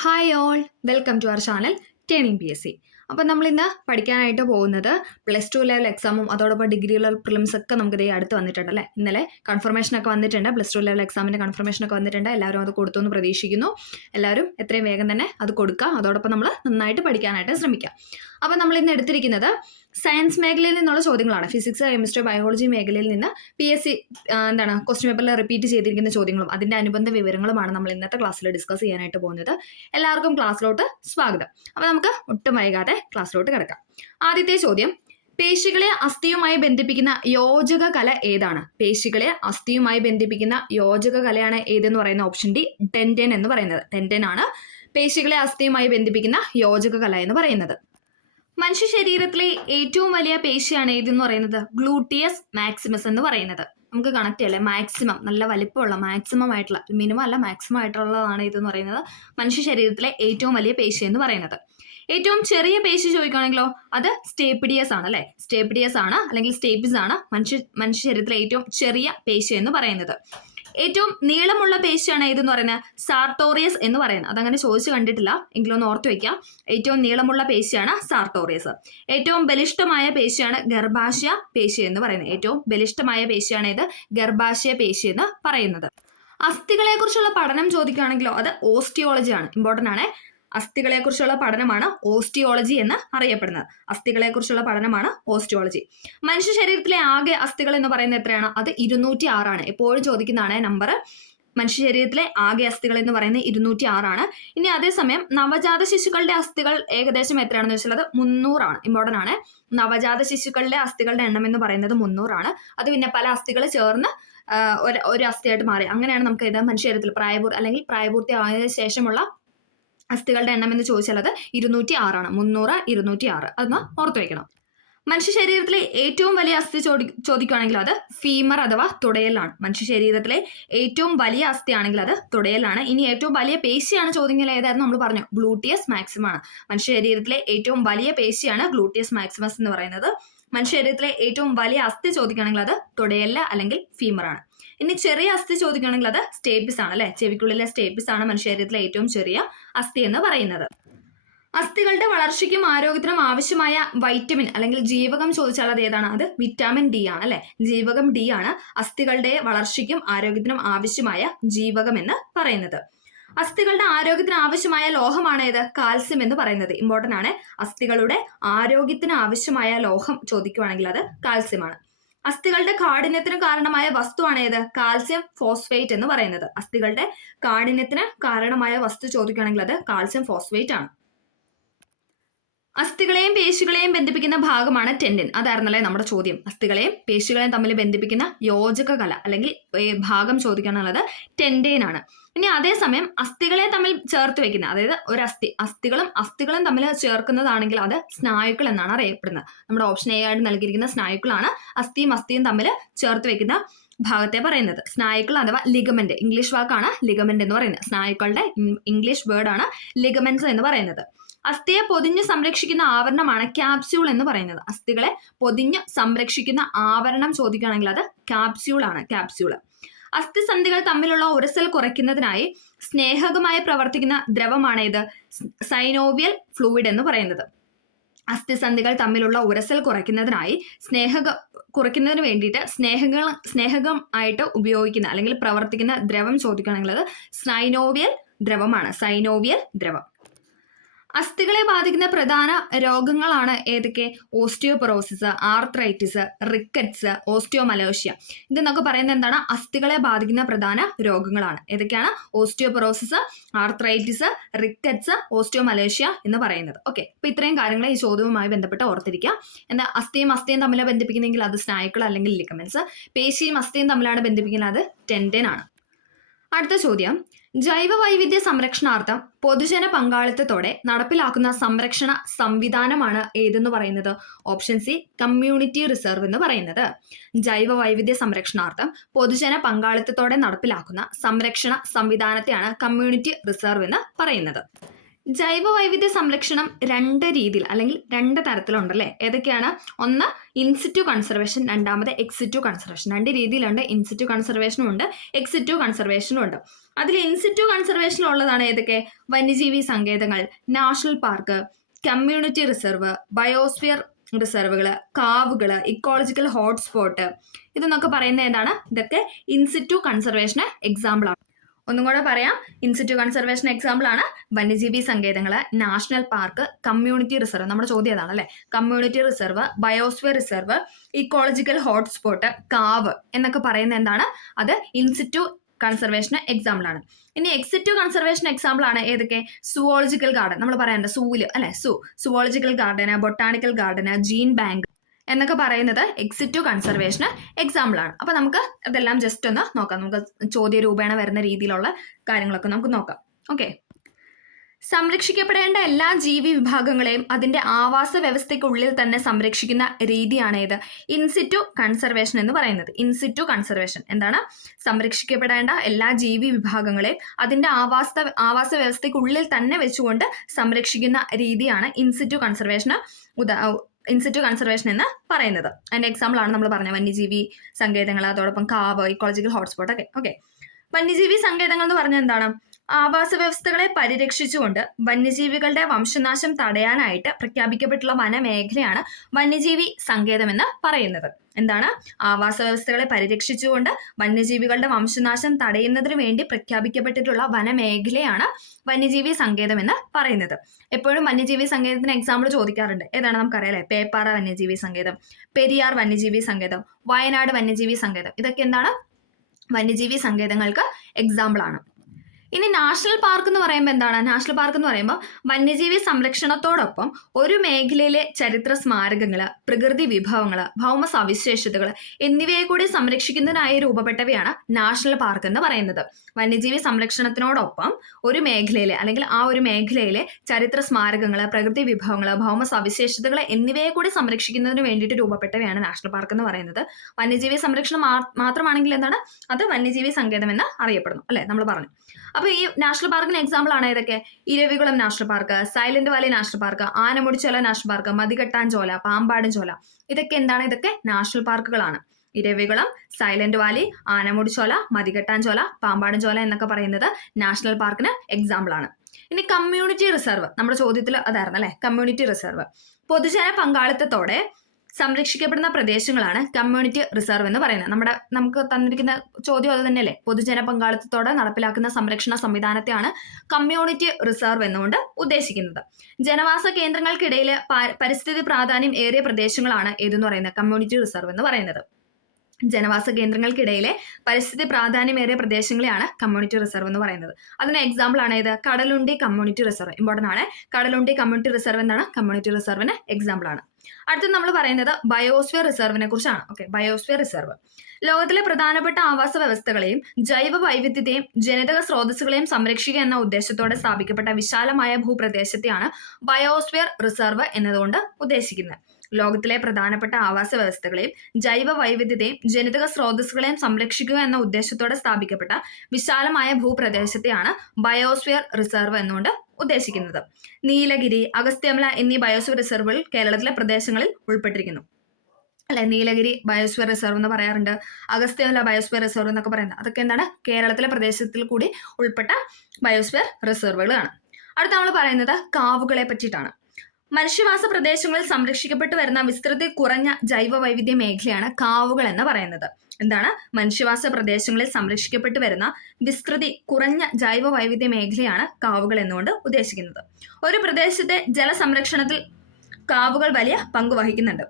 Hi all, welcome to our channel turning P S C. അപ്പം നമ്മളിന്ന് പഠിക്കാനായിട്ട് പോകുന്നത് പ്ലസ് ടു ലെവൽ എക്സാമും അതോടൊപ്പം ഡിഗ്രി ലെവൽ പ്രിലിംസ് ഒക്കെ നമുക്ക് ഇതേ അടുത്ത് വന്നിട്ടുണ്ട് അല്ലേ. ഇന്നലെ കൺഫർമേഷനൊക്കെ വന്നിട്ടുണ്ട്, പ്ലസ് ടു ലെവൽ എക്സാമിൻ്റെ കൺഫർമേഷനൊക്കെ വന്നിട്ടുണ്ട്. എല്ലാവരും അത് കൊടുത്തു എന്ന് പ്രതീക്ഷിക്കുന്നു. എല്ലാവരും എത്രയും വേഗം തന്നെ അത് കൊടുക്കുക. അതോടൊപ്പം നമ്മൾ നന്നായിട്ട് പഠിക്കാനായിട്ട് ശ്രമിക്കുക. അപ്പം നമ്മൾ ഇന്ന് എടുത്തിരിക്കുന്നത് സയൻസ് മേഖലയിൽ നിന്നുള്ള ചോദ്യങ്ങളാണ്. ഫിസിക്സ്, കെമിസ്ട്രി, ബയോളജി മേഖലയിൽ നിന്ന് പി എസ് സി ക്വസ്റ്റ്യൻ പേപ്പറിൽ റിപ്പീറ്റ് ചെയ്തിരിക്കുന്ന ചോദ്യങ്ങളും അതിൻ്റെ അനുബന്ധ വിവരങ്ങളുമാണ് നമ്മൾ ഇന്നത്തെ ക്ലാസ്സിൽ ഡിസ്കസ് ചെയ്യാനായിട്ട് പോകുന്നത്. എല്ലാവർക്കും ക്ലാസ്സിലോട്ട് സ്വാഗതം. അപ്പോൾ നമുക്ക് ഒട്ടും വൈകാതെ ക്ലാസ്സിലോട്ട് കിടക്കാം. ആദ്യത്തെ ചോദ്യം, പേശികളെ അസ്ഥിയുമായി ബന്ധിപ്പിക്കുന്ന യോജക കല ഏതാണ്? പേശികളെ അസ്ഥിയുമായി ബന്ധിപ്പിക്കുന്ന യോജക കലയാണ് ഏതെന്ന് പറയുന്ന ഓപ്ഷൻ ഡി, ടെൻഡൻ എന്ന് പറയുന്നത്. ടെൻഡൻ ആണ് പേശികളെ അസ്ഥിയുമായി ബന്ധിപ്പിക്കുന്ന യോജക കല എന്ന് പറയുന്നത്. മനുഷ്യ ശരീരത്തിലെ ഏറ്റവും വലിയ പേശിയാണ് ഏതെന്ന് പറയുന്നത്? ഗ്ലൂട്ടിയസ് മാക്സിമസ് എന്ന് പറയുന്നത്. നമുക്ക് കണക്ട് ചെയ്യല്ലേ, മാക്സിമം, നല്ല വലിപ്പമുള്ള മാക്സിമം ആയിട്ടുള്ള, മിനിമം അല്ല മാക്സിമം ആയിട്ടുള്ളതാണ് ഇതെന്ന് പറയുന്നത്. മനുഷ്യ ശരീരത്തിലെ ഏറ്റവും വലിയ പേശി എന്ന് പറയുന്നത്. ഏറ്റവും ചെറിയ പേശി ചോദിക്കുകയാണെങ്കിലോ അത് സ്റ്റേപ്പിഡിയസ് ആണ് അല്ലെ. സ്റ്റേപ്പിഡിയസ് ആണ് അല്ലെങ്കിൽ സ്റ്റേപ്പിസ് ആണ് മനുഷ്യ ശരീരത്തിലെ ഏറ്റവും ചെറിയ പേശി എന്ന് പറയുന്നത്. ഏറ്റവും നീളമുള്ള പേശിയാണ് ഏതെന്ന് പറയുന്നത്? സാർട്ടോറിയസ് എന്ന് പറയുന്നത്. അതങ്ങനെ ചോദിച്ചു കണ്ടിട്ടില്ല, എങ്കിലും ഒന്ന് ഓർത്ത് വയ്ക്കാം. ഏറ്റവും നീളമുള്ള പേശിയാണ് സാർട്ടോറിയസ്. ഏറ്റവും ബലിഷ്ഠമായ പേശിയാണ് ഗർഭാശയ പേശി എന്ന് പറയുന്നത്. ഏറ്റവും ബലിഷ്ഠമായ പേശിയാണ് ഇത് ഗർഭാശയ പേശി എന്ന് പറയുന്നത്. അസ്ഥികളെ കുറിച്ചുള്ള പഠനം ചോദിക്കുകയാണെങ്കിലോ അത് ഓസ്റ്റിയോളജി ആണ്. ഇമ്പോർട്ടൻ്റ് ആണ്. അസ്ഥികളെക്കുറിച്ചുള്ള പഠനമാണ് ഓസ്റ്റിയോളജി എന്ന് അറിയപ്പെടുന്നത്. അസ്ഥികളെക്കുറിച്ചുള്ള പഠനമാണ് ഓസ്റ്റിയോളജി. മനുഷ്യ ശരീരത്തിലെ ആകെ അസ്ഥികൾ എന്ന് പറയുന്നത് എത്രയാണ്? അത് 206 ആണ്. എപ്പോഴും ചോദിക്കുന്നതാണ് നമ്പർ. മനുഷ്യ ശരീരത്തിലെ ആകെ അസ്ഥികൾ എന്ന് പറയുന്നത് 206 ആണ്. ഇനി അതേസമയം നവജാത ശിശുക്കളുടെ അസ്ഥികൾ ഏകദേശം എത്രയാണെന്ന് വെച്ചാൽ അത് 300 ആണ്. ഇമ്പോർട്ടൻ്റ് ആണ്. നവജാത ശിശുക്കളുടെ അസ്ഥികളുടെ എണ്ണം എന്ന് പറയുന്നത് 300 ആണ്. അത് പിന്നെ പല അസ്ഥികൾ ചേർന്ന് ഒരു അസ്ഥിയായിട്ട് മാറി. അങ്ങനെയാണ് നമുക്ക് ഇത് മനുഷ്യ ശരീരത്തിൽ പ്രായപൂർത്തി ആയതിനു ശേഷമുള്ള അസ്ഥികളുടെ എണ്ണം എന്ന് ചോദിച്ചാൽ അത് 206 ആണ്. 300, 206 അതൊന്ന് ഓർത്തു വയ്ക്കണം. മനുഷ്യ ശരീരത്തിലെ ഏറ്റവും വലിയ അസ്ഥി ചോദിക്കുകയാണെങ്കിൽ അത് ഫീമർ അഥവാ തുടയലാണ്. മനുഷ്യ ശരീരത്തിലെ ഏറ്റവും വലിയ അസ്ഥി ആണെങ്കിൽ അത് തുടയലാണ്. ഇനി ഏറ്റവും വലിയ പേശിയാണ് ചോദ്യങ്ങൾ ഏതായിരുന്നു? നമ്മൾ പറഞ്ഞു ഗ്ലൂട്ടിയസ് മാക്സിമം ആണ്. മനുഷ്യ ശരീരത്തിലെ ഏറ്റവും വലിയ പേശിയാണ് ഗ്ലൂട്ടിയസ് മാക്സിമസ് എന്ന് പറയുന്നത്. മനുഷ്യ ശരീരത്തിലെ ഏറ്റവും വലിയ അസ്ഥി ചോദിക്കുകയാണെങ്കിൽ അത് തുടയല്ല അല്ലെങ്കിൽ ഫീമർ ആണ്. ഇനി ചെറിയ അസ്ഥി ചോദിക്കുകയാണെങ്കിൽ അത് സ്റ്റേപ്പിസ് ആണ് അല്ലെ. ചെവിക്കുള്ളിലെ സ്റ്റേപ്പിസ് ആണ് മനുഷ്യ ശരീരത്തിലെ ഏറ്റവും ചെറിയ അസ്ഥി എന്ന് പറയുന്നത്. അസ്ഥികളുടെ വളർച്ചയ്ക്കും ആരോഗ്യത്തിനും ആവശ്യമായ വൈറ്റമിൻ അല്ലെങ്കിൽ ജീവകം ചോദിച്ചാൽ അത് ഏതാണ്? അത് വിറ്റാമിൻ ഡി ആണ് അല്ലെ. ജീവകം ഡി ആണ് അസ്ഥികളുടെ വളർച്ചയ്ക്കും ആരോഗ്യത്തിനും ആവശ്യമായ ജീവകം എന്ന് പറയുന്നത്. അസ്ഥികളുടെ ആരോഗ്യത്തിന് ആവശ്യമായ ലോഹമാണ് ഏത്? കാൽസ്യം എന്ന് പറയുന്നത്. ഇമ്പോർട്ടൻ്റ് ആണ്. അസ്ഥികളുടെ ആരോഗ്യത്തിന് ആവശ്യമായ ലോഹം ചോദിക്കുകയാണെങ്കിൽ അത് കാൽസ്യമാണ്. അസ്ഥികളുടെ കാഠിന്യത്തിന് കാരണമായ വസ്തുവാണ് ഏത്? കാൽസ്യം ഫോസ്ഫേറ്റ് എന്ന് പറയുന്നത്. അസ്ഥികളുടെ കാഠിന്യത്തിന് കാരണമായ വസ്തു ചോദിക്കുകയാണെങ്കിൽ അത് കാൽസ്യം ഫോസ്ഫേറ്റ് ആണ്. അസ്ഥികളെയും പേശികളെയും ബന്ധിപ്പിക്കുന്ന ഭാഗമാണ് ടെൻഡൻ. അതായിരുന്നല്ലേ നമ്മുടെ ചോദ്യം. അസ്ഥികളെയും പേശികളെയും തമ്മിൽ ബന്ധിപ്പിക്കുന്ന യോജക കല അല്ലെങ്കിൽ ഭാഗം ചോദിക്കാനുള്ളത് ടെൻഡൻ ആണ്. ഇനി അതേസമയം അസ്ഥികളെ തമ്മിൽ ചേർത്ത് വെക്കുന്ന, അതായത് ഒരു അസ്ഥികളും തമ്മിൽ ചേർക്കുന്നതാണെങ്കിൽ അത് സ്നായുക്കൾ എന്നാണ് അറിയപ്പെടുന്നത്. നമ്മുടെ ഓപ്ഷൻ എ ആയിട്ട് നൽകിയിരിക്കുന്ന സ്നായുക്കളാണ് അസ്ഥിയും തമ്മിൽ ചേർത്ത് വെക്കുന്ന ഭാഗത്തെ പറയുന്നത്. സ്നായുക്കൾ അഥവാ ലിഗമെന്റ്, ഇംഗ്ലീഷ് വാക്കാണ് ലിഗമെന്റ് എന്ന് പറയുന്നത്. സ്നായുക്കളുടെ ഇംഗ്ലീഷ് വേർഡാണ് ലിഗമെന്റ്സ് എന്ന് പറയുന്നത്. അസ്ഥിയെ പൊതിഞ്ഞ് സംരക്ഷിക്കുന്ന ആവരണമാണ് ക്യാപ്സ്യൂൾ എന്ന് പറയുന്നത്. അസ്ഥികളെ പൊതിഞ്ഞ് സംരക്ഷിക്കുന്ന ആവരണം ചോദിക്കുകയാണെങ്കിൽ അത് ക്യാപ്സ്യൂൾ ആണ്. ക്യാപ്സ്യൂള്. അസ്ഥിസന്ധികൾ തമ്മിലുള്ള ഉരസൽ കുറയ്ക്കുന്നതിനായി സ്നേഹകമായി പ്രവർത്തിക്കുന്ന ദ്രവമാണ് ഇത്? സൈനോവിയൽ ഫ്ലൂയിഡ് എന്ന് പറയുന്നത്. അസ്ഥിസന്ധികൾ തമ്മിലുള്ള ഉരസൽ കുറയ്ക്കുന്നതിന് വേണ്ടിയിട്ട് സ്നേഹകം ആയിട്ട് ഉപയോഗിക്കുന്ന അല്ലെങ്കിൽ പ്രവർത്തിക്കുന്ന ദ്രവം ചോദിക്കുകയാണെങ്കിൽ അത് സൈനോവിയൽ ദ്രവമാണ്. സൈനോവിയൽ ദ്രവം. അസ്ഥികളെ ബാധിക്കുന്ന പ്രധാന രോഗങ്ങളാണ് ഏതൊക്കെ? Osteoporosis, arthritis, rickets, osteomalacia. ഇതെന്നൊക്കെ പറയുന്നത് എന്താണ്? അസ്ഥികളെ ബാധിക്കുന്ന പ്രധാന രോഗങ്ങളാണ്. ഏതൊക്കെയാണ്? ഓസ്റ്റിയോപൊറോസിസ്, ആർത്രൈറ്റിസ്, റിക്കറ്റ്സ്, ഓസ്റ്റിയോമലോഷ്യ എന്ന് പറയുന്നത്. ഓക്കെ, അപ്പൊ ഇത്രയും കാര്യങ്ങൾ ഈ ചോദ്യവുമായി ബന്ധപ്പെട്ട് ഓർത്തിരിക്കുക. എന്താ? അസ്ഥിയും തമ്മിൽ ബന്ധിപ്പിക്കുന്നെങ്കിൽ അത് സ്നായുക്കൾ അല്ലെങ്കിൽ ലിഗമെന്റ്സ്. പേശിയും അസ്ഥിയും തമ്മിലാണ് ബന്ധിപ്പിക്കുന്നത്, അത് ടെൻഡൻ ആണ്. അടുത്ത ചോദ്യം, ജൈവ വൈവിധ്യ സംരക്ഷണാർത്ഥം പൊതുജന പങ്കാളിത്തത്തോടെ നടപ്പിലാക്കുന്ന സംരക്ഷണ സംവിധാനമാണ് ഏതെന്ന് പറയുന്നത്? ഓപ്ഷൻ സി, കമ്മ്യൂണിറ്റി റിസർവ് എന്ന് പറയുന്നത്. ജൈവ വൈവിധ്യ സംരക്ഷണാർത്ഥം പൊതുജന പങ്കാളിത്തത്തോടെ നടപ്പിലാക്കുന്ന സംരക്ഷണ സംവിധാനത്തെയാണ് കമ്മ്യൂണിറ്റി റിസർവ് എന്ന് പറയുന്നത്. ജൈവ വൈവിധ്യ സംരക്ഷണം 2 രീതിയിൽ അല്ലെങ്കിൽ 2 തരത്തിലുണ്ടല്ലേ? ഏതൊക്കെയാണ്? ഒന്ന് ഇൻസിറ്റു കൺസർവേഷൻ, രണ്ടാമത് എക്സിറ്റു കൺസർവേഷൻ. 2 രീതിയിലുണ്ട്. ഇൻസിറ്റു കൺസർവേഷനും ഉണ്ട്, എക്സിറ്റു കൺസർവേഷനും ഉണ്ട്. അതിൽ ഇൻസിറ്റു കൺസർവേഷനിലുള്ളതാണ് ഏതൊക്കെ? വന്യജീവി സങ്കേതങ്ങൾ, national park, community reserve, biosphere റിസർവുകൾ, കാവുകൾ, ഇക്കോളജിക്കൽ ഹോട്ട്സ്പോട്ട്, ഇതെന്നൊക്കെ പറയുന്നത് എന്താണ്? ഇതൊക്കെ ഇൻസിറ്റു കൺസർവേഷന് എക്സാമ്പിൾ ആണ്. ഒന്നും കൂടെ പറയാം. ഇൻസിറ്റു കൺസർവേഷൻ എക്സാമ്പിൾ ആണ് വന്യജീവി സങ്കേതങ്ങൾ, നാഷണൽ പാർക്ക്, കമ്മ്യൂണിറ്റി റിസർവ്, നമ്മുടെ ചോദ്യം അതാണ് അല്ലേ? Community reserve, biosphere reserve, ecological hotspot, കാവ് എന്നൊക്കെ പറയുന്നത് എന്താണ്? അത് ഇൻസിറ്റു കൺസർവേഷന് എക്സാമ്പിൾ ആണ്. ഇനി എക്സിറ്റു കൺസർവേഷൻ എക്സാമ്പിൾ ആണ് ഏതൊക്കെ? സുവോളജിക്കൽ ഗാർഡൻ, നമ്മൾ പറയാറുണ്ട് സൂവില് അല്ലെ, സുവോളജിക്കൽ ഗാർഡന്, ബൊട്ടാണിക്കൽ ഗാർഡന്, ജീൻ ബാങ്ക് എന്നൊക്കെ പറയുന്നത് എക്സിറ്റു കൺസർവേഷന് എക്സാമ്പിൾ ആണ്. അപ്പൊ നമുക്ക് ഇതെല്ലാം ജസ്റ്റ് ഒന്ന് നോക്കാം. നമുക്ക് ചോദ്യ രൂപേണ വരുന്ന രീതിയിലുള്ള കാര്യങ്ങളൊക്കെ നമുക്ക് നോക്കാം. ഓക്കെ. സംരക്ഷിക്കപ്പെടേണ്ട എല്ലാ ജീവി വിഭാഗങ്ങളെയും അതിന്റെ ആവാസ വ്യവസ്ഥയ്ക്കുള്ളിൽ തന്നെ സംരക്ഷിക്കുന്ന രീതിയാണ് ഏത്? ഇൻസിറ്റു കൺസർവേഷൻ എന്ന് പറയുന്നത്. ഇൻസിറ്റു കൺസർവേഷൻ എന്താണ്? സംരക്ഷിക്കപ്പെടേണ്ട എല്ലാ ജീവി വിഭാഗങ്ങളെയും അതിന്റെ ആവാസ വ്യവസ്ഥയ്ക്കുള്ളിൽ തന്നെ വെച്ചുകൊണ്ട് സംരക്ഷിക്കുന്ന രീതിയാണ് ഇൻസിറ്റു കൺസർവേഷൻ എന്ന് പറയുന്നത്. അതിന്റെ എക്സാമ്പിൾ ആണ് നമ്മൾ പറഞ്ഞത് വന്യജീവി സങ്കേതങ്ങൾ, അതോടൊപ്പം കാവ്, ഇക്കോളജിക്കൽ ഹോട്ട്സ്പോട്ട് ഒക്കെ. ഓക്കെ. വന്യജീവി സങ്കേതങ്ങൾ എന്ന് പറഞ്ഞാൽ എന്താണ്? ആവാസ വ്യവസ്ഥകളെ പരിരക്ഷിച്ചുകൊണ്ട് വന്യജീവികളുടെ വംശനാശം തടയാനായിട്ട് പ്രഖ്യാപിക്കപ്പെട്ടുള്ള വനമേഖലയാണ് വന്യജീവി സങ്കേതം എന്ന് പറയുന്നത്. എന്താണ്? ആവാസ വ്യവസ്ഥകളെ പരിരക്ഷിച്ചുകൊണ്ട് വന്യജീവികളുടെ വംശനാശം തടയുന്നതിന് വേണ്ടി പ്രഖ്യാപിക്കപ്പെട്ടിട്ടുള്ള വനമേഖലയാണ് വന്യജീവി സങ്കേതം എന്ന് പറയുന്നത്. എപ്പോഴും വന്യജീവി സങ്കേതത്തിന് എക്സാമ്പിൾ ചോദിക്കാറുണ്ട്. ഏതാണ്? നമുക്കറിയാലേ, പേപ്പാറ വന്യജീവി സങ്കേതം, പെരിയാർ വന്യജീവി സങ്കേതം, വയനാട് വന്യജീവി സങ്കേതം, ഇതൊക്കെ എന്താണ്? വന്യജീവി സങ്കേതങ്ങൾക്ക് എക്സാമ്പിൾ ആണ്. ഇനി നാഷണൽ പാർക്ക് എന്ന് പറയുമ്പോൾ എന്താണ്? നാഷണൽ പാർക്ക് എന്ന് പറയുമ്പോൾ വന്യജീവി സംരക്ഷണത്തോടൊപ്പം ഒരു മേഖലയിലെ ചരിത്ര സ്മാരകങ്ങൾ, പ്രകൃതി വിഭവങ്ങൾ, ഭൗമ സവിശേഷതകൾ എന്നിവയെ കൂടി സംരക്ഷിക്കുന്നതിനായി രൂപപ്പെട്ടവയാണ് നാഷണൽ പാർക്ക് എന്ന് പറയുന്നത്. വന്യജീവി സംരക്ഷണത്തിനോടൊപ്പം ഒരു മേഖലയിലെ അല്ലെങ്കിൽ ആ ഒരു മേഖലയിലെ ചരിത്ര സ്മാരകങ്ങൾ, പ്രകൃതി വിഭവങ്ങൾ, ഭൗമ സവിശേഷതകൾ എന്നിവയെ കൂടി സംരക്ഷിക്കുന്നതിന് വേണ്ടിയിട്ട് രൂപപ്പെട്ടവയാണ് നാഷണൽ പാർക്ക് എന്ന് പറയുന്നത്. വന്യജീവി സംരക്ഷണം മാത്രമാണെങ്കിൽ എന്താണ്? അത് വന്യജീവി സങ്കേതം എന്ന് അറിയപ്പെടുന്നു അല്ലെ, നമ്മൾ പറഞ്ഞു. അപ്പൊ ഈ നാഷണൽ പാർക്കിന് എക്സാമ്പിൾ ആണ് ഏതൊക്കെ? Eravikulam national park, Silent Valley national park, Anamudi Shola national park, Mathikettan Shola, Pampadum Shola, ഇതൊക്കെ എന്താണ്? ഇതൊക്കെ നാഷണൽ പാർക്കുകളാണ്. ഇരവികുളം, സൈലന്റ് വാലി, ആനമുടിച്ചോല, മതികെട്ടാഞ്ചോല, പാമ്പാടുംചോല എന്നൊക്കെ പറയുന്നത് നാഷണൽ പാർക്കിന് എക്സാമ്പിൾ ആണ്. ഇനി കമ്മ്യൂണിറ്റി റിസർവ്, നമ്മുടെ ചോദ്യത്തിൽ അതായിരുന്നു അല്ലെ, കമ്മ്യൂണിറ്റി റിസർവ്. പൊതുജന പങ്കാളിത്തത്തോടെ സംരക്ഷിക്കപ്പെടുന്ന പ്രദേശങ്ങളാണ് കമ്മ്യൂണിറ്റി റിസർവ് എന്ന് പറയുന്നത്. നമുക്ക് തന്നിരിക്കുന്ന ചോദ്യം അത് തന്നെയല്ലേ? പൊതുജന പങ്കാളിത്തത്തോടെ നടപ്പിലാക്കുന്ന സംരക്ഷണ സംവിധാനത്തെയാണ് കമ്മ്യൂണിറ്റി റിസർവ് എന്നുകൊണ്ട് ഉദ്ദേശിക്കുന്നത്. ജനവാസ കേന്ദ്രങ്ങൾക്കിടയിൽ പരിസ്ഥിതി പ്രാധാന്യം ഏറിയ പ്രദേശങ്ങളാണ് ഏതെന്ന് പറയുന്നത്? കമ്മ്യൂണിറ്റി റിസർവ് എന്ന് പറയുന്നത്. ജനവാസ കേന്ദ്രങ്ങൾക്കിടയിലെ പരിസ്ഥിതി പ്രാധാന്യമേറിയ പ്രദേശങ്ങളെയാണ് കമ്മ്യൂണിറ്റി റിസർവ് എന്ന് പറയുന്നത്. അതിന് എക്സാമ്പിൾ ആണ് ഇത്? Kadalundi community reserve. ഇമ്പോർട്ടൻ്റ് ആണ്. കടലുണ്ടി കമ്മ്യൂണിറ്റി റിസർവ് എന്താണ്? കമ്മ്യൂണിറ്റി റിസർവിന് എക്സാമ്പിൾ ആണ്. അടുത്ത് നമ്മൾ പറയുന്നത് ബയോസ്ഫിയർ റിസർവിനെ കുറിച്ചാണ്. ഓക്കെ. ബയോസ്ഫിയർ റിസർവ് ലോകത്തിലെ പ്രധാനപ്പെട്ട ആവാസ വ്യവസ്ഥകളെയും ജൈവ വൈവിധ്യത്തെയും ജനിതക സ്രോതസ്സുകളെയും സംരക്ഷിക്കുക എന്ന ഉദ്ദേശത്തോടെ സ്ഥാപിക്കപ്പെട്ട വിശാലമായ ഭൂപ്രദേശത്തെയാണ് ബയോസ്ഫിയർ റിസർവ് എന്നതുകൊണ്ട് ഉദ്ദേശിക്കുന്നത്. ലോകത്തിലെ പ്രധാനപ്പെട്ട ആവാസ വ്യവസ്ഥകളെയും ജൈവ വൈവിധ്യത്തെയും ജനിതക സ്രോതസ്സുകളെയും സംരക്ഷിക്കുക എന്ന ഉദ്ദേശത്തോടെ സ്ഥാപിക്കപ്പെട്ട വിശാലമായ ഭൂപ്രദേശത്തെയാണ് ബയോസ്ഫിയർ റിസർവ് എന്നുകൊണ്ട് ഉദ്ദേശിക്കുന്നത്. നീലഗിരി, അഗസ്ത്യമല എന്നീ ബയോസ്ഫിയർ റിസർവുകൾ കേരളത്തിലെ പ്രദേശങ്ങളിൽ ഉൾപ്പെട്ടിരിക്കുന്നു അല്ലെ. നീലഗിരി ബയോസ്ഫിയർ റിസർവ് എന്ന് പറയാറുണ്ട്, അഗസ്ത്യമല ബയോസ്ഫിയർ റിസർവ് എന്നൊക്കെ പറയുന്നത് അതൊക്കെ എന്താണ്? കേരളത്തിലെ പ്രദേശത്തിൽ കൂടി ഉൾപ്പെട്ട ബയോസ്ഫിയർ റിസർവുകളാണ്. അടുത്ത നമ്മൾ പറയുന്നത് കാവുകളെ പറ്റിയിട്ടാണ്. മനുഷ്യവാസ പ്രദേശങ്ങളിൽ സംരക്ഷിക്കപ്പെട്ടു വരുന്ന വിസ്തൃതി കുറഞ്ഞ ജൈവ വൈവിധ്യ മേഖലയാണ് കാവുകൾ എന്ന് പറയുന്നത്. എന്താണ്? മനുഷ്യവാസ പ്രദേശങ്ങളിൽ സംരക്ഷിക്കപ്പെട്ടു വരുന്ന വിസ്തൃതി കുറഞ്ഞ ജൈവ വൈവിധ്യ മേഖലയാണ് കാവുകൾ എന്നുകൊണ്ട് ഉദ്ദേശിക്കുന്നത്. ഒരു പ്രദേശത്തെ ജലസംരക്ഷണത്തിൽ കാവുകൾ വലിയ പങ്ക് വഹിക്കുന്നുണ്ട്.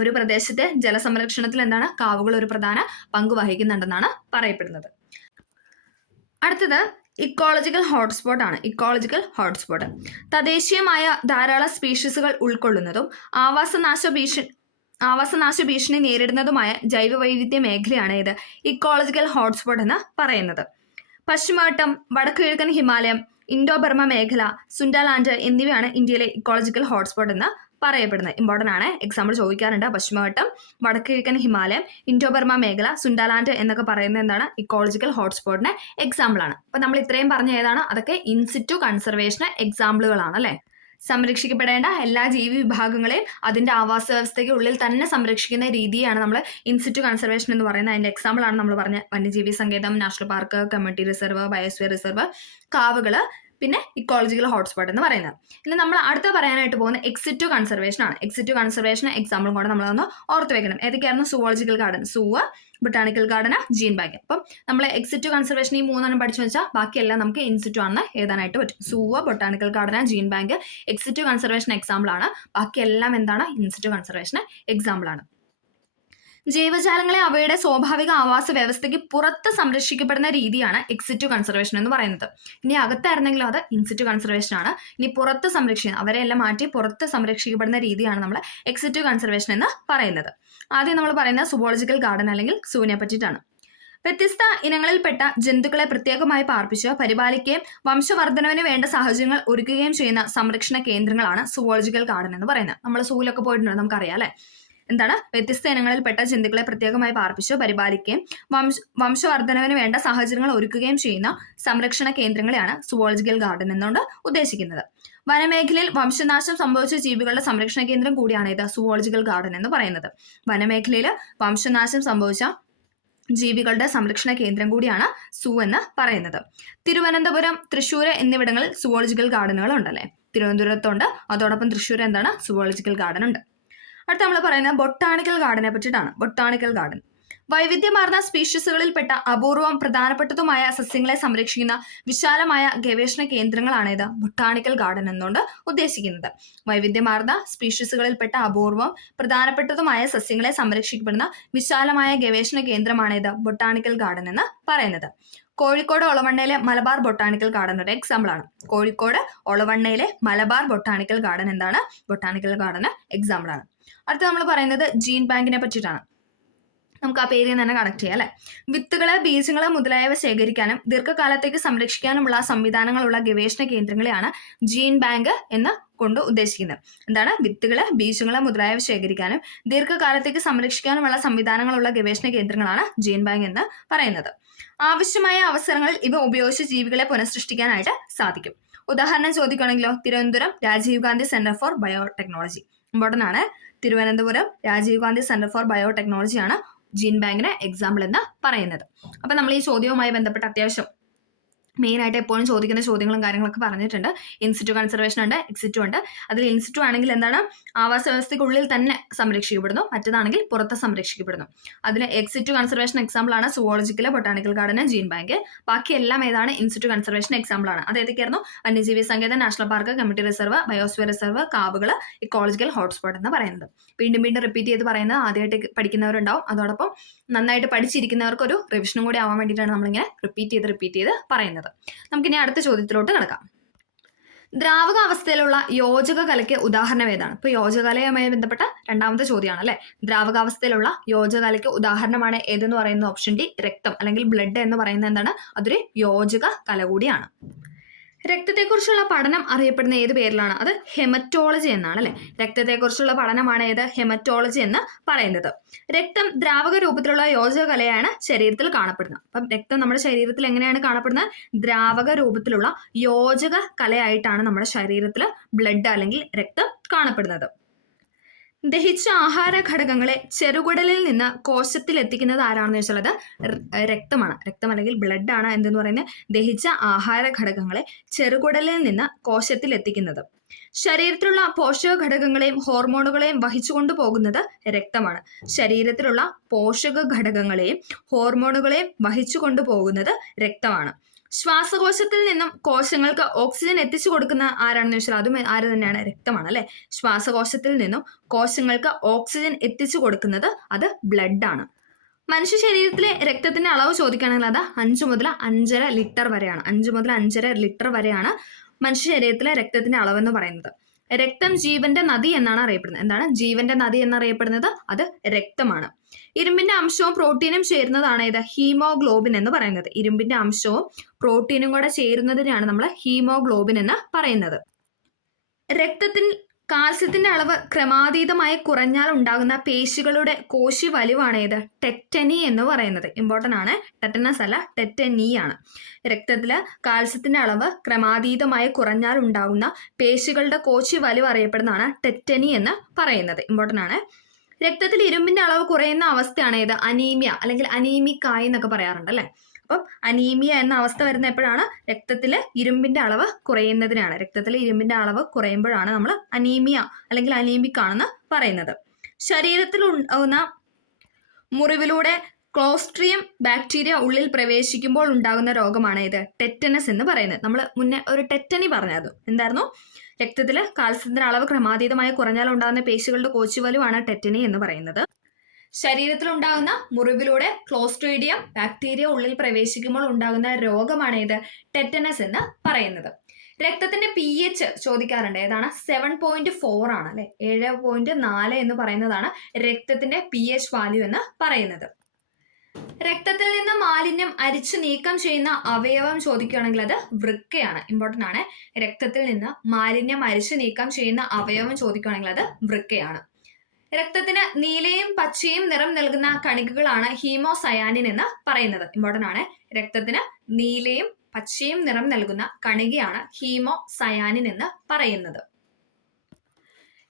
ഒരു പ്രദേശത്തെ ജലസംരക്ഷണത്തിൽ എന്താണ്? കാവുകൾ ഒരു പ്രധാന പങ്ക് വഹിക്കുന്നുണ്ടെന്നാണ് പറയപ്പെടുന്നത്. അടുത്തത് ഇക്കോളജിക്കൽ ഹോട്ട്സ്പോട്ട് ആണ്. ഇക്കോളജിക്കൽ ഹോട്ട്സ്പോട്ട് തദ്ദേശീയമായ ധാരാളം സ്പീഷീസുകൾ ഉൾക്കൊള്ളുന്നതും ആവാസനാശ ഭീഷണി നേരിടുന്നതുമായ ജൈവ വൈവിധ്യ മേഖലയാണ് ഇത് ഇക്കോളജിക്കൽ ഹോട്ട്സ്പോട്ട് എന്ന് പറയുന്നത്. പശ്ചിമഘട്ടം, വടക്കു കിഴക്കൻ ഹിമാലയം, ഇൻഡോ ബർമ മേഖല, സുൻഡാലാൻഡ് എന്നിവയാണ് ഇന്ത്യയിലെ ഇക്കോളജിക്കൽ ഹോട്ട്സ്പോട്ട് എന്ന് പറയപ്പെടുന്നത്. ഇമ്പോർട്ടൻ്റ് ആണ്, എക്സാമ്പിൾ ചോദിക്കാറുണ്ട്. പശ്ചിമഘട്ടം, വടക്കുകിഴക്കൻ ഹിമാലയം, ഇൻഡോബർമ മേഖല, സുൻഡാലാൻഡ് എന്നൊക്കെ പറയുന്നത് എന്താണ്, ഇക്കോളജിക്കൽ ഹോട്ട്സ്പോട്ടിന് എക്സാമ്പിൾ ആണ്. അപ്പം നമ്മൾ ഇത്രയും പറഞ്ഞ ഏതാണ്, അതൊക്കെ ഇൻസിറ്റു കൺസർവേഷന് എക്സാമ്പിളുകളാണ് അല്ലേ. സംരക്ഷിക്കപ്പെടേണ്ട എല്ലാ ജീവി വിഭാഗങ്ങളെയും അതിൻ്റെ ആവാസ വ്യവസ്ഥയ്ക്ക് ഉള്ളിൽ തന്നെ സംരക്ഷിക്കുന്ന രീതിയാണ് നമ്മൾ ഇൻസിറ്റു കൺസർവേഷൻ എന്ന് പറയുന്നത്. അതിൻ്റെ എക്സാമ്പിൾ ആണ് നമ്മൾ പറഞ്ഞ വന്യജീവി സങ്കേതം, national park, community reserve, biosphere reserve, കാവുകൾ, പിന്നെ ഇക്കോളജിക്കൽ ഹോട്ട്സ്പോട്ട് എന്ന് പറയുന്നത്. ഇനി നമ്മൾ അടുത്ത പറയാനായിട്ട് പോകുന്ന എക്സിറ്റു കൺസർവേഷൻ ആണ്. എക്സിറ്റു കൺസർവേഷൻ എക്സാമ്പിളും കൂടെ നമ്മളൊന്ന് ഓർത്ത് വെക്കണം. ഏതൊക്കെയായിരുന്നു, zoological garden, zoo, botanical garden, gene bank. അപ്പം നമ്മൾ എക്സിറ്റു കൺസർവേഷൻ ഈ മൂന്നെണ്ണം പഠിച്ചു വെച്ചാൽ ബാക്കിയെല്ലാം നമുക്ക് ഇൻസിറ്റു ആണെന്ന് എഴുതാനായിട്ട് പറ്റും. Zoo, botanical garden, gene bank ex situ conservation example ആണ്. ബാക്കിയെല്ലാം എന്താണ്, ഇൻസിറ്റു കൺസർവേഷൻ എക്സാമ്പിൾ ആണ്. ജൈവജാലങ്ങളെ അവയുടെ സ്വാഭാവിക ആവാസ വ്യവസ്ഥയ്ക്ക് പുറത്ത് സംരക്ഷിക്കപ്പെടുന്ന രീതിയാണ് എക്സിറ്റു കൺസർവേഷൻ എന്ന് പറയുന്നത്. ഇനി അകത്തായിരുന്നെങ്കിലും അത് ഇൻസിറ്റു കൺസർവേഷൻ ആണ്. ഇനി പുറത്ത് സംരക്ഷിക്കുന്ന, അവരെല്ലാം മാറ്റി പുറത്ത് സംരക്ഷിക്കപ്പെടുന്ന രീതിയാണ് നമ്മൾ എക്സിറ്റു കൺസർവേഷൻ എന്ന് പറയുന്നത്. ആദ്യം നമ്മൾ പറയുന്നത് സുവോളജിക്കൽ ഗാർഡൻ അല്ലെങ്കിൽ സൂവിനെ പറ്റിയിട്ടാണ്. വ്യത്യസ്ത ഇനങ്ങളിൽപ്പെട്ട ജന്തുക്കളെ പ്രത്യേകമായി പാർപ്പിച്ച് പരിപാലിക്കുകയും വംശവർദ്ധനവിന് വേണ്ട സാഹചര്യങ്ങൾ ഒരുക്കുകയും ചെയ്യുന്ന സംരക്ഷണ കേന്ദ്രങ്ങളാണ് സുവോളജിക്കൽ ഗാർഡൻ എന്ന് പറയുന്നത്. നമ്മൾ സൂവിലൊക്കെ പോയിട്ടുണ്ട്, നമുക്കറിയാം അല്ലേ. എന്താണ്, വ്യത്യസ്ത ഇനങ്ങളിൽപ്പെട്ട ജന്തുക്കളെ പ്രത്യേകമായി പാർപ്പിച്ച് പരിപാലിക്കുകയും വംശവർദ്ധനവിന് വേണ്ട സാഹചര്യങ്ങൾ ഒരുക്കുകയും ചെയ്യുന്ന സംരക്ഷണ കേന്ദ്രങ്ങളെയാണ് സുവോളജിക്കൽ ഗാർഡൻ എന്നുകൊണ്ട് ഉദ്ദേശിക്കുന്നത്. വനമേഖലയിൽ വംശനാശം സംഭവിച്ച ജീവികളുടെ സംരക്ഷണ കേന്ദ്രം കൂടിയാണ് ഇത് സുവോളജിക്കൽ ഗാർഡൻ എന്ന് പറയുന്നത്. വനമേഖലയിൽ വംശനാശം സംഭവിച്ച ജീവികളുടെ സംരക്ഷണ കേന്ദ്രം കൂടിയാണ് സൂ എന്ന് പറയുന്നത്. തിരുവനന്തപുരം, തൃശ്ശൂർ എന്നിവിടങ്ങളിൽ സുവോളജിക്കൽ ഗാർഡനുകൾ ഉണ്ടല്ലേ. തിരുവനന്തപുരത്തുണ്ട്, അതോടൊപ്പം തൃശ്ശൂർ എന്താണ്, സുവോളജിക്കൽ ഗാർഡൻ ഉണ്ട്. അടുത്ത നമ്മൾ പറയുന്നത് ബൊട്ടാണിക്കൽ ഗാർഡനെ പറ്റിയിട്ടാണ്. ബൊട്ടാണിക്കൽ ഗാർഡൻ വൈവിധ്യമാർന്ന സ്പീഷീസുകളിൽപ്പെട്ട അപൂർവം പ്രധാനപ്പെട്ടതുമായ സസ്യങ്ങളെ സംരക്ഷിക്കുന്ന വിശാലമായ ഗവേഷണ കേന്ദ്രങ്ങളാണ് ഇത് ബൊട്ടാണിക്കൽ ഗാർഡൻ എന്നുകൊണ്ട് ഉദ്ദേശിക്കുന്നത്. വൈവിധ്യമാർന്ന സ്പീഷീസുകളിൽപ്പെട്ട അപൂർവം പ്രധാനപ്പെട്ടതുമായ സസ്യങ്ങളെ സംരക്ഷിക്കപ്പെടുന്ന വിശാലമായ ഗവേഷണ കേന്ദ്രമാണ് ഇത് ബൊട്ടാണിക്കൽ ഗാർഡൻ എന്ന് പറയുന്നത്. കോഴിക്കോട് ഒളവണ്ണയിലെ മലബാർ ബൊട്ടാണിക്കൽ ഗാർഡൻ ഒരു എക്സാമ്പിൾ ആണ്. കോഴിക്കോട് ഒളവണ്ണയിലെ മലബാർ ബൊട്ടാണിക്കൽ ഗാർഡൻ എന്താണ്, ബൊട്ടാണിക്കൽ ഗാർഡൻ എക്സാമ്പിൾ ആണ്. അടുത്ത നമ്മൾ പറയുന്നത് ജീൻ ബാങ്കിനെ പറ്റിയിട്ടാണ്. നമുക്ക് ആ പേരിൽ തന്നെ കണക്ട് ചെയ്യാം അല്ലെ. വിത്തുകള്, ബീജങ്ങള് മുതലായവ ശേഖരിക്കാനും ദീർഘകാലത്തേക്ക് സംരക്ഷിക്കാനുമുള്ള സംവിധാനങ്ങളുള്ള ഗവേഷണ കേന്ദ്രങ്ങളെയാണ് ജീൻ ബാങ്ക് എന്ന് കൊണ്ട് ഉദ്ദേശിക്കുന്നത്. എന്താണ്, വിത്തുകള്, ബീജങ്ങള് മുതലായവ ശേഖരിക്കാനും ദീർഘകാലത്തേക്ക് സംരക്ഷിക്കാനുമുള്ള സംവിധാനങ്ങളുള്ള ഗവേഷണ കേന്ദ്രങ്ങളാണ് ജീൻ ബാങ്ക് എന്ന് പറയുന്നത്. ആവശ്യമായ അവസരങ്ങളിൽ ഇവ ഉപയോഗിച്ച് ജീവികളെ പുനഃസൃഷ്ടിക്കാനായിട്ട് സാധിക്കും. ഉദാഹരണം ചോദിക്കുകയാണെങ്കിലോ, Thiruvananthapuram Rajiv Gandhi centre for biotechnology important ആണ്. തിരുവനന്തപുരം രാജീവ് ഗാന്ധി സെന്റർ ഫോർ ബയോടെക്നോളജിയാണ് ജീൻ ബാങ്കിന് എക്സാമ്പിൾ എന്ന് പറയുന്നത്. അപ്പം നമ്മൾ ഈ ചോദ്യവുമായി ബന്ധപ്പെട്ട് അത്യാവശ്യം മെയിനായിട്ട് എപ്പോഴും ചോദിക്കുന്ന ചോദ്യങ്ങളും കാര്യങ്ങളൊക്കെ പറഞ്ഞിട്ടുണ്ട്. ഇൻസിറ്റു കൺസർവേഷൻ ഉണ്ട്, എക്സിറ്റു ഉണ്ട്. അതിൽ ഇൻസിറ്റു ആണെങ്കിൽ എന്താണ്, ആവാസ വ്യവസ്ഥയ്ക്കുള്ളിൽ തന്നെ സംരക്ഷിക്കപ്പെടുന്നു, മറ്റേതാണെങ്കിൽ പുറത്ത് സംരക്ഷിക്കപ്പെടുന്നു. അതിൽ എക്സിറ്റു കൺസർവേഷൻ എക്സാമ്പിൾ ആണ് zoological, botanical garden, gene bank. ബാക്കിയെല്ലാം ഏതാണ്, ഇൻസിറ്റു കൺസർവേഷൻ എക്സാമ്പിൾ ആണ്. അത് ഏതൊക്കെയായിരുന്നു, വന്യജീവി സങ്കേതം, national park, community reserve, biosphere reserve, കാവുകൾ, ഇക്കോളജിക്കൽ ഹോട്ട്സ്പോട്ട് എന്ന് പറയുന്നത്. വീണ്ടും വീണ്ടും റിപ്പീറ്റ് ചെയ്ത് പറയുന്നത് ആദ്യമായിട്ട് പഠിക്കുന്നവരുണ്ടാവും. അതോടൊപ്പം നന്നായിട്ട് പഠിച്ചിരിക്കുന്നവർക്ക് ഒരു റിവിഷനും കൂടി ആവാൻ വേണ്ടിയിട്ടാണ് നമ്മളിങ്ങനെ റിപ്പീറ്റ് ചെയ്ത് പറയുന്നത്. നമുക്കിനി അടുത്ത ചോദ്യത്തിലോട്ട് കിടക്കാം. ദ്രാവകാവസ്ഥയിലുള്ള യോജക കലയ്ക്ക് ഉദാഹരണം ഏതാണ്? ഇപ്പൊ യോജകലയുമായി ബന്ധപ്പെട്ട രണ്ടാമത്തെ ചോദ്യമാണ് അല്ലെ. ദ്രാവകാവസ്ഥയിലുള്ള യോജകലയ്ക്ക് ഉദാഹരണമാണ് ഏതെന്ന് പറയുന്നത് ഓപ്ഷൻ ഡി, രക്തം അല്ലെങ്കിൽ ബ്ലഡ് എന്ന് പറയുന്നത് എന്താണ്, അതൊരു യോജക കല കൂടിയാണ്. രക്തത്തെക്കുറിച്ചുള്ള പഠനം അറിയപ്പെടുന്ന ഏത് പേരിലാണ്? അത് ഹെമറ്റോളജി എന്നാണ് അല്ലെ. രക്തത്തെക്കുറിച്ചുള്ള പഠനമാണ് ഏത്, ഹെമറ്റോളജി എന്ന് പറയുന്നത്. രക്തം ദ്രാവക രൂപത്തിലുള്ള യോജക കലയാണ് ശരീരത്തിൽ കാണപ്പെടുന്നത്. അപ്പം രക്തം നമ്മുടെ ശരീരത്തിൽ എങ്ങനെയാണ് കാണപ്പെടുന്നത്? ദ്രാവക രൂപത്തിലുള്ള യോജക കലയായിട്ടാണ് നമ്മുടെ ശരീരത്തിൽ ബ്ലഡ് അല്ലെങ്കിൽ രക്തം കാണപ്പെടുന്നത്. ദഹിച്ച ആഹാര ഘടകങ്ങളെ ചെറുകുടലിൽ നിന്ന് കോശത്തിൽ എത്തിക്കുന്നത് ആരാണെന്ന് വെച്ചാൽ അത് രക്തമാണ്. രക്തം അല്ലെങ്കിൽ ബ്ലഡ് ആണ് എന്തെന്ന് പറയുന്നത് ദഹിച്ച ആഹാര ഘടകങ്ങളെ ചെറുകുടലിൽ നിന്ന് കോശത്തിൽ എത്തിക്കുന്നത്. ശരീരത്തിലുള്ള പോഷക ഘടകങ്ങളെയും ഹോർമോണുകളെയും വഹിച്ചുകൊണ്ടു പോകുന്നത് രക്തമാണ്. ശരീരത്തിലുള്ള പോഷക ഘടകങ്ങളെയും ഹോർമോണുകളെയും വഹിച്ചുകൊണ്ടു പോകുന്നത് രക്തമാണ്. ശ്വാസകോശത്തിൽ നിന്നും കോശങ്ങൾക്ക് ഓക്സിജൻ എത്തിച്ചു കൊടുക്കുന്ന ആരാണെന്ന് വെച്ചാൽ അതും ആര് തന്നെയാണ്, രക്തമാണ് അല്ലെ. ശ്വാസകോശത്തിൽ നിന്നും കോശങ്ങൾക്ക് ഓക്സിജൻ എത്തിച്ചു കൊടുക്കുന്നത് അത് ബ്ലഡ് ആണ്. മനുഷ്യ ശരീരത്തിലെ രക്തത്തിന്റെ അളവ് ചോദിക്കുകയാണെങ്കിൽ അത് 5 മുതൽ 5.5 ലിറ്റർ വരെയാണ്. 5 മുതൽ 5.5 ലിറ്റർ വരെയാണ് മനുഷ്യ ശരീരത്തിലെ രക്തത്തിന്റെ അളവെന്ന് പറയുന്നത്. രക്തം ജീവന്റെ നദി എന്നാണ് അറിയപ്പെടുന്നത്. എന്താണ് ജീവന്റെ നദി എന്നറിയപ്പെടുന്നത്? അത് രക്തമാണ്. ഇരുമ്പിന്റെ അംശവും പ്രോട്ടീനും ചേരുന്നതാണ് ഇത് ഹീമോഗ്ലോബിൻ എന്ന് പറയുന്നത്. ഇരുമ്പിന്റെ അംശവും പ്രോട്ടീനും കൂടെ ചേരുന്നതിനാണ് നമ്മൾ ഹീമോഗ്ലോബിൻ എന്ന് പറയുന്നത്. രക്തത്തിൽ കാൽസ്യത്തിന്റെ അളവ് ക്രമാതീതമായി കുറഞ്ഞാൽ ഉണ്ടാകുന്ന പേശികളുടെ കോശി വലിവാണ് ഏത്? ടെറ്റനി എന്ന് പറയുന്നത്. ഇമ്പോർട്ടൻ്റ് ആണ്. ടെറ്റനസ് അല്ല, ടെറ്റനി ആണ്. രക്തത്തിൽ കാൽസ്യത്തിന്റെ അളവ് ക്രമാതീതമായി കുറഞ്ഞാൽ ഉണ്ടാകുന്ന പേശികളുടെ കോശി വലിവ് അറിയപ്പെടുന്നതാണ് ടെറ്റനി എന്ന് പറയുന്നത്. ഇമ്പോർട്ടൻ്റ് ആണ്. രക്തത്തിൽ ഇരുമ്പിന്റെ അളവ് കുറയുന്ന അവസ്ഥയാണ് ഏത്? അനീമിയ അല്ലെങ്കിൽ അനീമിക് ആയി എന്നൊക്കെ പറയാറുണ്ട് അല്ലേ? അപ്പം അനീമിയ എന്ന അവസ്ഥ വരുന്ന എപ്പോഴാണ്? രക്തത്തിൽ ഇരുമ്പിന്റെ അളവ് കുറയുന്നതിനാണ്. രക്തത്തിൽ ഇരുമ്പിന്റെ അളവ് കുറയുമ്പോഴാണ് നമ്മൾ അനീമിയ അല്ലെങ്കിൽ അനീമിക് ആണെന്ന് പറയുന്നത്. ശരീരത്തിൽ ഉണ്ടാകുന്ന മുറിവിലൂടെ ക്ലോസ്ട്രിയം ബാക്ടീരിയ ഉള്ളിൽ പ്രവേശിക്കുമ്പോൾ ഉണ്ടാകുന്ന രോഗമാണ് ഇത് ടെറ്റനസ് എന്ന് പറയുന്നത്. നമ്മൾ മുന്നേ ഒരു ടെറ്റനി പറഞ്ഞത് എന്തായിരുന്നു? രക്തത്തിൽ കാൽസ്യത്തിന്റെ അളവ് ക്രമാതീതമായി കുറഞ്ഞാൽ ഉണ്ടാകുന്ന പേശികളുടെ കോശിവലുവാണ് ടെറ്റനി എന്ന് പറയുന്നത്. ശരീരത്തിൽ ഉണ്ടാകുന്ന മുറിവിലൂടെ ക്ലോസ്ട്രീഡിയം ബാക്ടീരിയ ഉള്ളിൽ പ്രവേശിക്കുമ്പോൾ ഉണ്ടാകുന്ന രോഗമാണ് ഇത് ടെറ്റനസ് എന്ന് പറയുന്നത്. രക്തത്തിന്റെ pH ചോദിക്കാറുണ്ട്. ഏതാണ്? 7.4 ആണ് അല്ലെ. 7.4 എന്ന് പറയുന്നതാണ് രക്തത്തിന്റെ pH വാല്യൂ എന്ന് പറയുന്നത്. രക്തത്തിൽ നിന്ന് മാലിന്യം അരിച്ചു നീക്കം ചെയ്യുന്ന അവയവം ചോദിക്കുകയാണെങ്കിൽ അത് വൃക്കയാണ്. ഇമ്പോർട്ടൻ്റ് ആണ്. രക്തത്തിൽ നിന്ന് മാലിന്യം അരിച്ചു നീക്കം ചെയ്യുന്ന അവയവം ചോദിക്കുകയാണെങ്കിൽ അത് വൃക്കയാണ്. രക്തത്തിന് നീലയും പച്ചയും നിറം നൽകുന്ന കണികകളാണ് ഹീമോസയാനിൻ എന്ന് പറയുന്നത്. ഇമ്പോർട്ടൻ്റ് ആണ്. രക്തത്തിന് നീലയും പച്ചയും നിറം നൽകുന്ന കണികയാണ് ഹീമോസയാനിൻ എന്ന് പറയുന്നത്.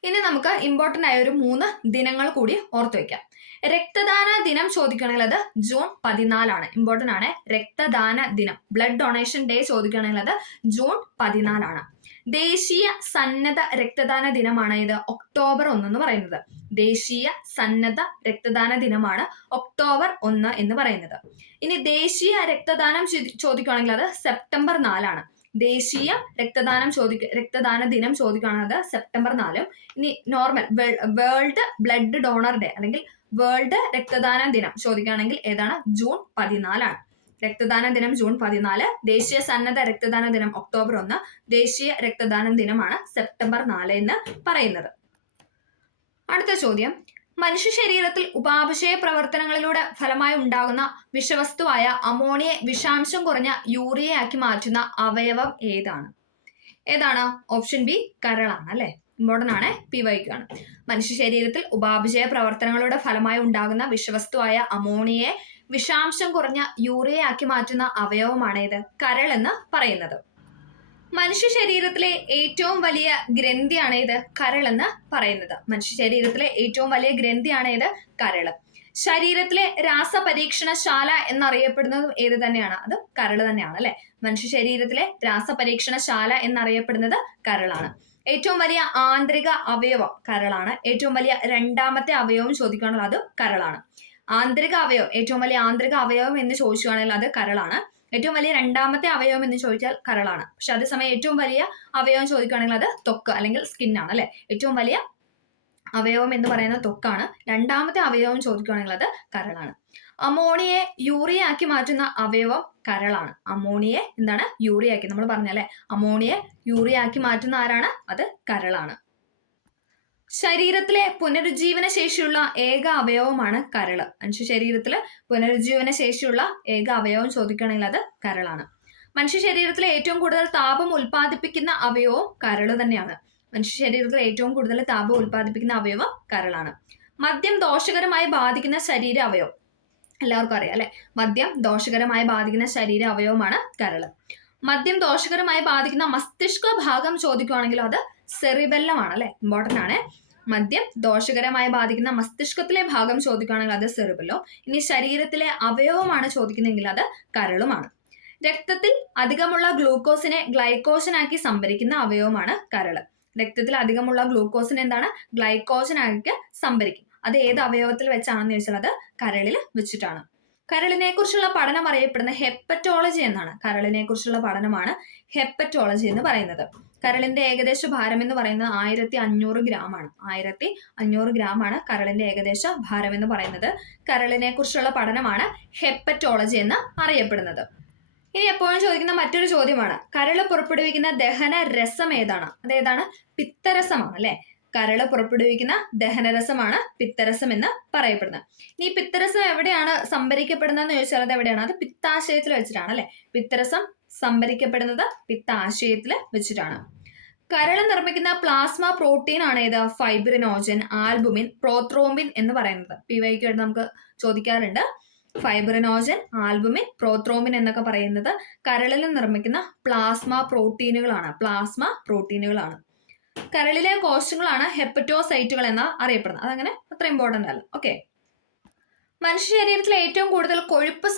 ഇനി നമുക്ക് ഇമ്പോർട്ടൻ്റ് ആയ ഒരു 3 ദിനങ്ങൾ കൂടി ഓർത്തു വയ്ക്കാം. രക്തദാന ദിനം ചോദിക്കുകയാണെങ്കിൽ അത് ജൂൺ 14 ഇമ്പോർട്ടൻ്റ് ആണ്. രക്തദാന ദിനം, ബ്ലഡ് ഡൊണേഷൻ ഡേ ചോദിക്കുകയാണെങ്കിൽ അത് ജൂൺ 14 ദേശീയ സന്നദ്ധ രക്തദാന ദിനമാണ് ഇത് ഒക്ടോബർ 1 എന്ന് പറയുന്നത്. ദേശീയ സന്നദ്ധ രക്തദാന ദിനമാണ് ഒക്ടോബർ 1 എന്ന് പറയുന്നത്. ഇനി ദേശീയ രക്തദാനം ചോദിക്കുകയാണെങ്കിൽ അത് സെപ്റ്റംബർ 4 ദേശീയ രക്തദാന ദിനം ചോദിക്കുകയാണെങ്കിൽ അത് സെപ്റ്റംബർ 4. ഇനി normal world blood donor day അല്ലെങ്കിൽ വേൾഡ് രക്തദാന ദിനം ചോദിക്കുകയാണെങ്കിൽ ഏതാണ്? ജൂൺ 14 രക്തദാന ദിനം ജൂൺ 14. ദേശീയ സന്നദ്ധ രക്തദാന ദിനം ഒക്ടോബർ 1. ദേശീയ രക്തദാന ദിനമാണ് സെപ്റ്റംബർ 4 എന്ന് പറയുന്നത്. അടുത്ത ചോദ്യം, മനുഷ്യ ശരീരത്തിൽ ഉപാപചയ പ്രവർത്തനങ്ങളിലൂടെ ഫലമായി ഉണ്ടാകുന്ന വിഷവസ്തുവായ അമോണിയെ വിഷാംശം കുറഞ്ഞ യൂറിയയാക്കി മാറ്റുന്ന അവയവം ഏതാണ്? ഏതാണ്? ഓപ്ഷൻ ബി കരളാണ് അല്ലെ. ഇമ്പോർട്ടൻ്റ് ആണ്. PYQ. മനുഷ്യ ശരീരത്തിൽ ഉപാപചയ പ്രവർത്തനങ്ങളുടെ ഫലമായി ഉണ്ടാകുന്ന വിഷവസ്തുവായ അമോണിയെ വിഷാംശം കുറഞ്ഞ യൂറിയയാക്കി മാറ്റുന്ന അവയവമാണ് ഇത് കരൾ എന്ന് പറയുന്നത്. മനുഷ്യ ശരീരത്തിലെ ഏറ്റവും വലിയ ഗ്രന്ഥിയാണ് ഇത് കരൾ എന്ന് പറയുന്നത്. മനുഷ്യ ശരീരത്തിലെ ഏറ്റവും വലിയ ഗ്രന്ഥിയാണ് ഇത് കരള്. ശരീരത്തിലെ രാസപരീക്ഷണശാല എന്നറിയപ്പെടുന്നതും ഏത് തന്നെയാണ്? അത് കരള് തന്നെയാണ് അല്ലെ. മനുഷ്യ ശരീരത്തിലെ രാസപരീക്ഷണശാല എന്നറിയപ്പെടുന്നത് കരളാണ്. ഏറ്റവും വലിയ ആന്തരിക അവയവം കരളാണ്. ഏറ്റവും വലിയ രണ്ടാമത്തെ അവയവം ചോദിക്കുകയാണെങ്കിൽ അത് കരളാണ്. ആന്തരിക അവയവം, ഏറ്റവും വലിയ ആന്തരിക അവയവം എന്ന് ചോദിക്കുകയാണെങ്കിൽ അത് കരളാണ്. ഏറ്റവും വലിയ രണ്ടാമത്തെ അവയവം എന്ന് ചോദിച്ചാൽ കരളാണ്. പക്ഷെ അതേസമയം ഏറ്റവും വലിയ അവയവം ചോദിക്കുകയാണെങ്കിൽ അത് ത്വക്ക് അല്ലെങ്കിൽ സ്കിന്നാണ് അല്ലെ. ഏറ്റവും വലിയ അവയവം എന്ന് പറയുന്നത് ത്വക്കാണ്. രണ്ടാമത്തെ അവയവം ചോദിക്കുകയാണെങ്കിൽ അത് കരളാണ്. അമോണിയെ യൂറിയ ആക്കി മാറ്റുന്ന അവയവം കരളാണ്. അമോണിയെ എന്താണ്? യൂറിയ ആക്കി. നമ്മൾ പറഞ്ഞല്ലേ, അമോണിയെ യൂറിയ ആക്കി മാറ്റുന്ന ആരാണ്? അത് കരളാണ്. ശരീരത്തിലെ പുനരുജ്ജീവന ശേഷിയുള്ള ഏക അവയവമാണ് കരള്. മനുഷ്യ ശരീരത്തിലെ പുനരുജ്ജീവന ശേഷിയുള്ള ഏക അവയവം ചോദിക്കുകയാണെങ്കിൽ അത് കരളാണ്. മനുഷ്യ ശരീരത്തിലെ ഏറ്റവും കൂടുതൽ താപം ഉൽപ്പാദിപ്പിക്കുന്ന അവയവവും കരള് തന്നെയാണ്. മനുഷ്യ ശരീരത്തിൽ ഏറ്റവും കൂടുതൽ താപം ഉൽപ്പാദിപ്പിക്കുന്ന അവയവം കരളാണ്. മദ്യം ദോഷകരമായി ബാധിക്കുന്ന ശരീര അവയവം എല്ലാവർക്കും അറിയാം അല്ലെ. മദ്യം ദോഷകരമായി ബാധിക്കുന്ന ശരീര അവയവമാണ് കരള്. മദ്യം ദോഷകരമായി ബാധിക്കുന്ന മസ്തിഷ്ക ഭാഗം ചോദിക്കുകയാണെങ്കിൽ അത് സെറിബെല്ലം ആണ് അല്ലെ. ഇമ്പോർട്ടൻ്റ് ആണ്. മദ്യം ദോഷകരമായി ബാധിക്കുന്ന മസ്തിഷ്കത്തിലെ ഭാഗം ചോദിക്കുകയാണെങ്കിൽ അത് സെറിബെല്ലോ. ഇനി ശരീരത്തിലെ അവയവമാണ് ചോദിക്കുന്നതെങ്കിൽ അത് കരളുമാണ്. രക്തത്തിൽ അധികമുള്ള ഗ്ലൂക്കോസിനെ ഗ്ലൈക്കോജനാക്കി സംഭരിക്കുന്ന അവയവമാണ് കരള്. രക്തത്തിൽ അധികമുള്ള ഗ്ലൂക്കോസിനെ എന്താണ്? ഗ്ലൈക്കോജനാക്കി സംഭരിക്കും. അത് ഏത് അവയവത്തിൽ വെച്ചാണെന്ന് ചോദിച്ചാൽ അത് കരളിൽ വെച്ചിട്ടാണ്. കരളിനെ കുറിച്ചുള്ള പഠനം അറിയപ്പെടുന്ന ഹെപ്പറ്റോളജി എന്നാണ്. കരളിനെ കുറിച്ചുള്ള പഠനമാണ് ഹെപ്പറ്റോളജി എന്ന് പറയുന്നത്. കരളിന്റെ ഏകദേശ ഭാരം എന്ന് പറയുന്നത് 1500 ഗ്രാം ആണ്. 1500 ഗ്രാം ആണ് കരളിന്റെ ഏകദേശ ഭാരം എന്ന് പറയുന്നത്. കരളിനെ കുറിച്ചുള്ള പഠനമാണ് ഹെപ്പറ്റോളജി എന്ന് അറിയപ്പെടുന്നത്. ഇനി എപ്പോഴും ചോദിക്കുന്ന മറ്റൊരു ചോദ്യമാണ്, കരള് പുറപ്പെടുവിക്കുന്ന ദഹന രസം ഏതാണ്? അതേതാണ്? പിത്തരസമാണ് അല്ലെ. കരള് പുറപ്പെടുവിക്കുന്ന ദഹനരസമാണ് പിത്തരസം എന്ന് പറയപ്പെടുന്നത്. ഇനി പിത്തരസം എവിടെയാണ് സംഭരിക്കപ്പെടുന്നതെന്ന് ചോദിച്ചാൽ അത് എവിടെയാണ്? അത് പിത്താശയത്തിൽ വെച്ചിട്ടാണ് അല്ലെ. പിത്തരസം സംഭരിക്കപ്പെടുന്നത് പിത്താശയത്തിൽ വെച്ചിട്ടാണ്. കരൾ നിർമ്മിക്കുന്ന പ്ലാസ്മ പ്രോട്ടീൻ ആണ് ഏത്? ഫൈബ്രിനോജൻ, ആൽബുമിൻ, പ്രോത്രോംബിൻ എന്ന് പറയുന്നത്. PYQ ആയിട്ട് നമുക്ക് ചോദിക്കാറുണ്ട്. ഫൈബ്രിനോജൻ, ആൽബുമിൻ, പ്രോത്രോംബിൻ എന്നൊക്കെ പറയുന്നത് കരളിൽ നിർമ്മിക്കുന്ന പ്ലാസ്മ പ്രോട്ടീനുകളാണ്. കരളിലെ കോശങ്ങളാണ് ഹെപ്പറ്റോസൈറ്റുകൾ എന്ന് അറിയപ്പെടുന്നത്. അതങ്ങനെ അത്ര ഇമ്പോർട്ടന്റ് അല്ല. ഓക്കെ. മനുഷ്യ ശരീരത്തിൽ ഏറ്റവും കൂടുതൽ കൊഴുപ്പ്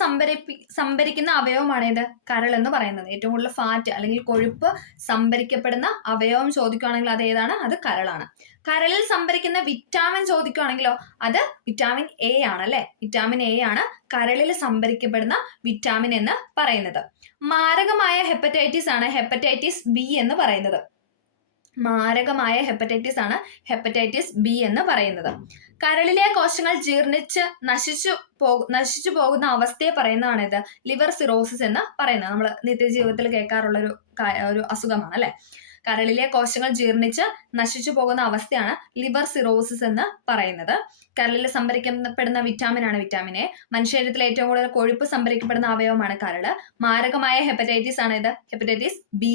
സംഭരിക്കുന്ന അവയവമാണ് ഏത്? കരൾ എന്ന് പറയുന്നത്. ഏറ്റവും കൂടുതൽ ഫാറ്റ് അല്ലെങ്കിൽ കൊഴുപ്പ് സംഭരിക്കപ്പെടുന്ന അവയവം ചോദിക്കുകയാണെങ്കിൽ അത് ഏതാണ്? അത് കരളാണ്. കരളിൽ സംഭരിക്കുന്ന വിറ്റാമിൻ ചോദിക്കുകയാണെങ്കിലോ അത് വിറ്റാമിൻ എ ആണ് അല്ലെ. വിറ്റാമിൻ എ ആണ് കരളിൽ സംഭരിക്കപ്പെടുന്ന വിറ്റാമിൻ എന്ന് പറയുന്നത്. മാരകമായ ഹെപ്പറ്റൈറ്റിസ് ആണ് ഹെപ്പറ്റൈറ്റിസ് ബി എന്ന് പറയുന്നത്. മാരകമായ ഹെപ്പറ്റൈറ്റിസ് ആണ് ഹെപ്പറ്റൈറ്റിസ് ബി എന്ന് പറയുന്നത്. കരളിലെ കോശങ്ങൾ ജീർണിച്ച് നശിച്ചു പോകുന്ന അവസ്ഥയെ പറയുന്നതാണ് ഇത് ലിവർ സിറോസിസ് എന്ന് പറയുന്നത്. നമ്മൾ നിത്യജീവിതത്തിൽ കേൾക്കാറുള്ള ഒരു അസുഖമാണ് അല്ലെ. കരളിലെ കോശങ്ങൾ ജീർണിച്ച് നശിച്ചു പോകുന്ന അവസ്ഥയാണ് ലിവർ സിറോസിസ് എന്ന് പറയുന്നത്. കരളിൽ സംഭരിക്കപ്പെടുന്ന വിറ്റാമിൻ ആണ് വിറ്റാമിൻ എ. മനുഷ്യശരീരത്തിൽ ഏറ്റവും കൂടുതൽ കൊഴുപ്പ് സംഭരിക്കപ്പെടുന്ന അവയവമാണ് കരള്. മാരകമായ ഹെപ്പറ്റൈറ്റിസ് ആണ് ഇത് ഹെപ്പറ്റൈറ്റിസ് ബി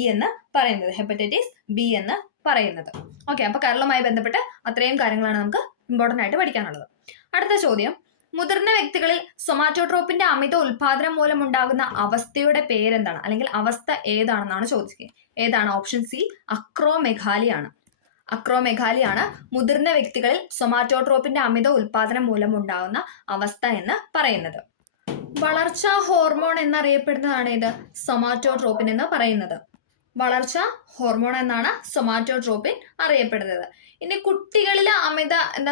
എന്ന് പറയുന്നത്. ഓക്കെ, അപ്പൊ കരളുമായി ബന്ധപ്പെട്ട് അത്രയും കാര്യങ്ങളാണ് നമുക്ക് ഇമ്പോർട്ടന്റ് ആയിട്ട് പഠിക്കാനുള്ളത്. അടുത്ത ചോദ്യം, മുതിർന്ന വ്യക്തികളിൽ സൊമാറ്റോട്രോപ്പിന്റെ അമിത ഉൽപാദനം മൂലം ഉണ്ടാകുന്ന അവസ്ഥയുടെ പേരെന്താണ്? അല്ലെങ്കിൽ അവസ്ഥ ഏതാണെന്നാണ് ചോദിക്കുന്നത്. ഏതാണ്? Option C അക്രോമെഗാലിയാണ്. അക്രോമെഗാലിയാണ് മുതിർന്ന വ്യക്തികളിൽ സൊമാറ്റോട്രോപ്പിന്റെ അമിത ഉൽപാദനം മൂലം ഉണ്ടാകുന്ന അവസ്ഥ എന്ന് പറയുന്നത്. വളർച്ചാ ഹോർമോൺ എന്നറിയപ്പെടുന്നതാണ് ഇത് സൊമാറ്റോട്രോപ്പിൻ എന്ന് പറയുന്നത്. വളർച്ചാ ഹോർമോൺ എന്നാണ് സൊമാറ്റോട്രോപ്പിൻ അറിയപ്പെടുന്നത്. ഇനി കുട്ടികളിലെ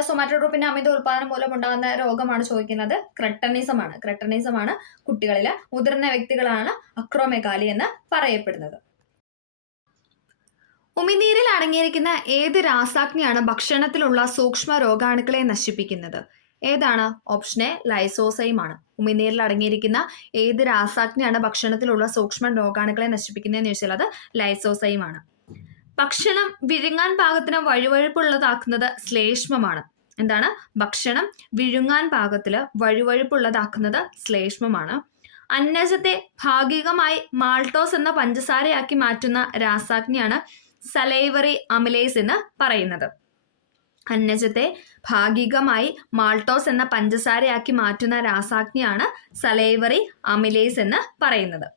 സൊമാറ്റോട്രോപ്പിന്റെ അമിത ഉൽപാദനം മൂലം ഉണ്ടാകുന്ന രോഗമാണ് ചോദിക്കുന്നത്. ക്രെട്ടനിസം ആണ് കുട്ടികളിലെ. മുതിർന്ന വ്യക്തികളാണ് അക്രോമെഗാലി എന്ന് പറയപ്പെടുന്നത്. ഉമിനീരിൽ അടങ്ങിയിരിക്കുന്ന ഏത് രാസാഗ്നിയാണ് ഭക്ഷണത്തിലുള്ള സൂക്ഷ്മ രോഗാണുക്കളെ നശിപ്പിക്കുന്നത്? ഏതാണ്? ഓപ്ഷൻ എ ലൈസോസൈം ആണ്. ഉമിനീരിൽ അടങ്ങിയിരിക്കുന്ന ഏത് രാസാഗ്നിയാണ് ഭക്ഷണത്തിലുള്ള സൂക്ഷ്മ രോഗാണുക്കളെ നശിപ്പിക്കുന്നതെന്ന് ചോദിച്ചാൽ അത് ലൈസോസൈം ആണ്. ഭക്ഷണം വിഴുങ്ങാൻ പാകത്തിന് വഴുവഴുപ്പുള്ളതാക്കുന്നത് ശ്ലേഷ്മമാണ്. എന്താണ്? ഭക്ഷണം വിഴുങ്ങാൻ പാകത്തില് വഴുവഴുപ്പുള്ളതാക്കുന്നത് ശ്ലേഷ്മമാണ്. അന്നജത്തെ ഭാഗികമായി മാൾട്ടോസ് എന്ന പഞ്ചസാരയാക്കി മാറ്റുന്ന രാസാഗ്നിയാണ് സലൈവറി അമിലേസ് എന്ന് പറയുന്നത്. അന്നജത്തെ ഭാഗികമായി മാൾട്ടോസ് എന്ന പഞ്ചസാരയാക്കി മാറ്റുന്ന രാസാഗ്നിയാണ് സലൈവറി അമിലേസ് എന്ന് പറയുന്നത്.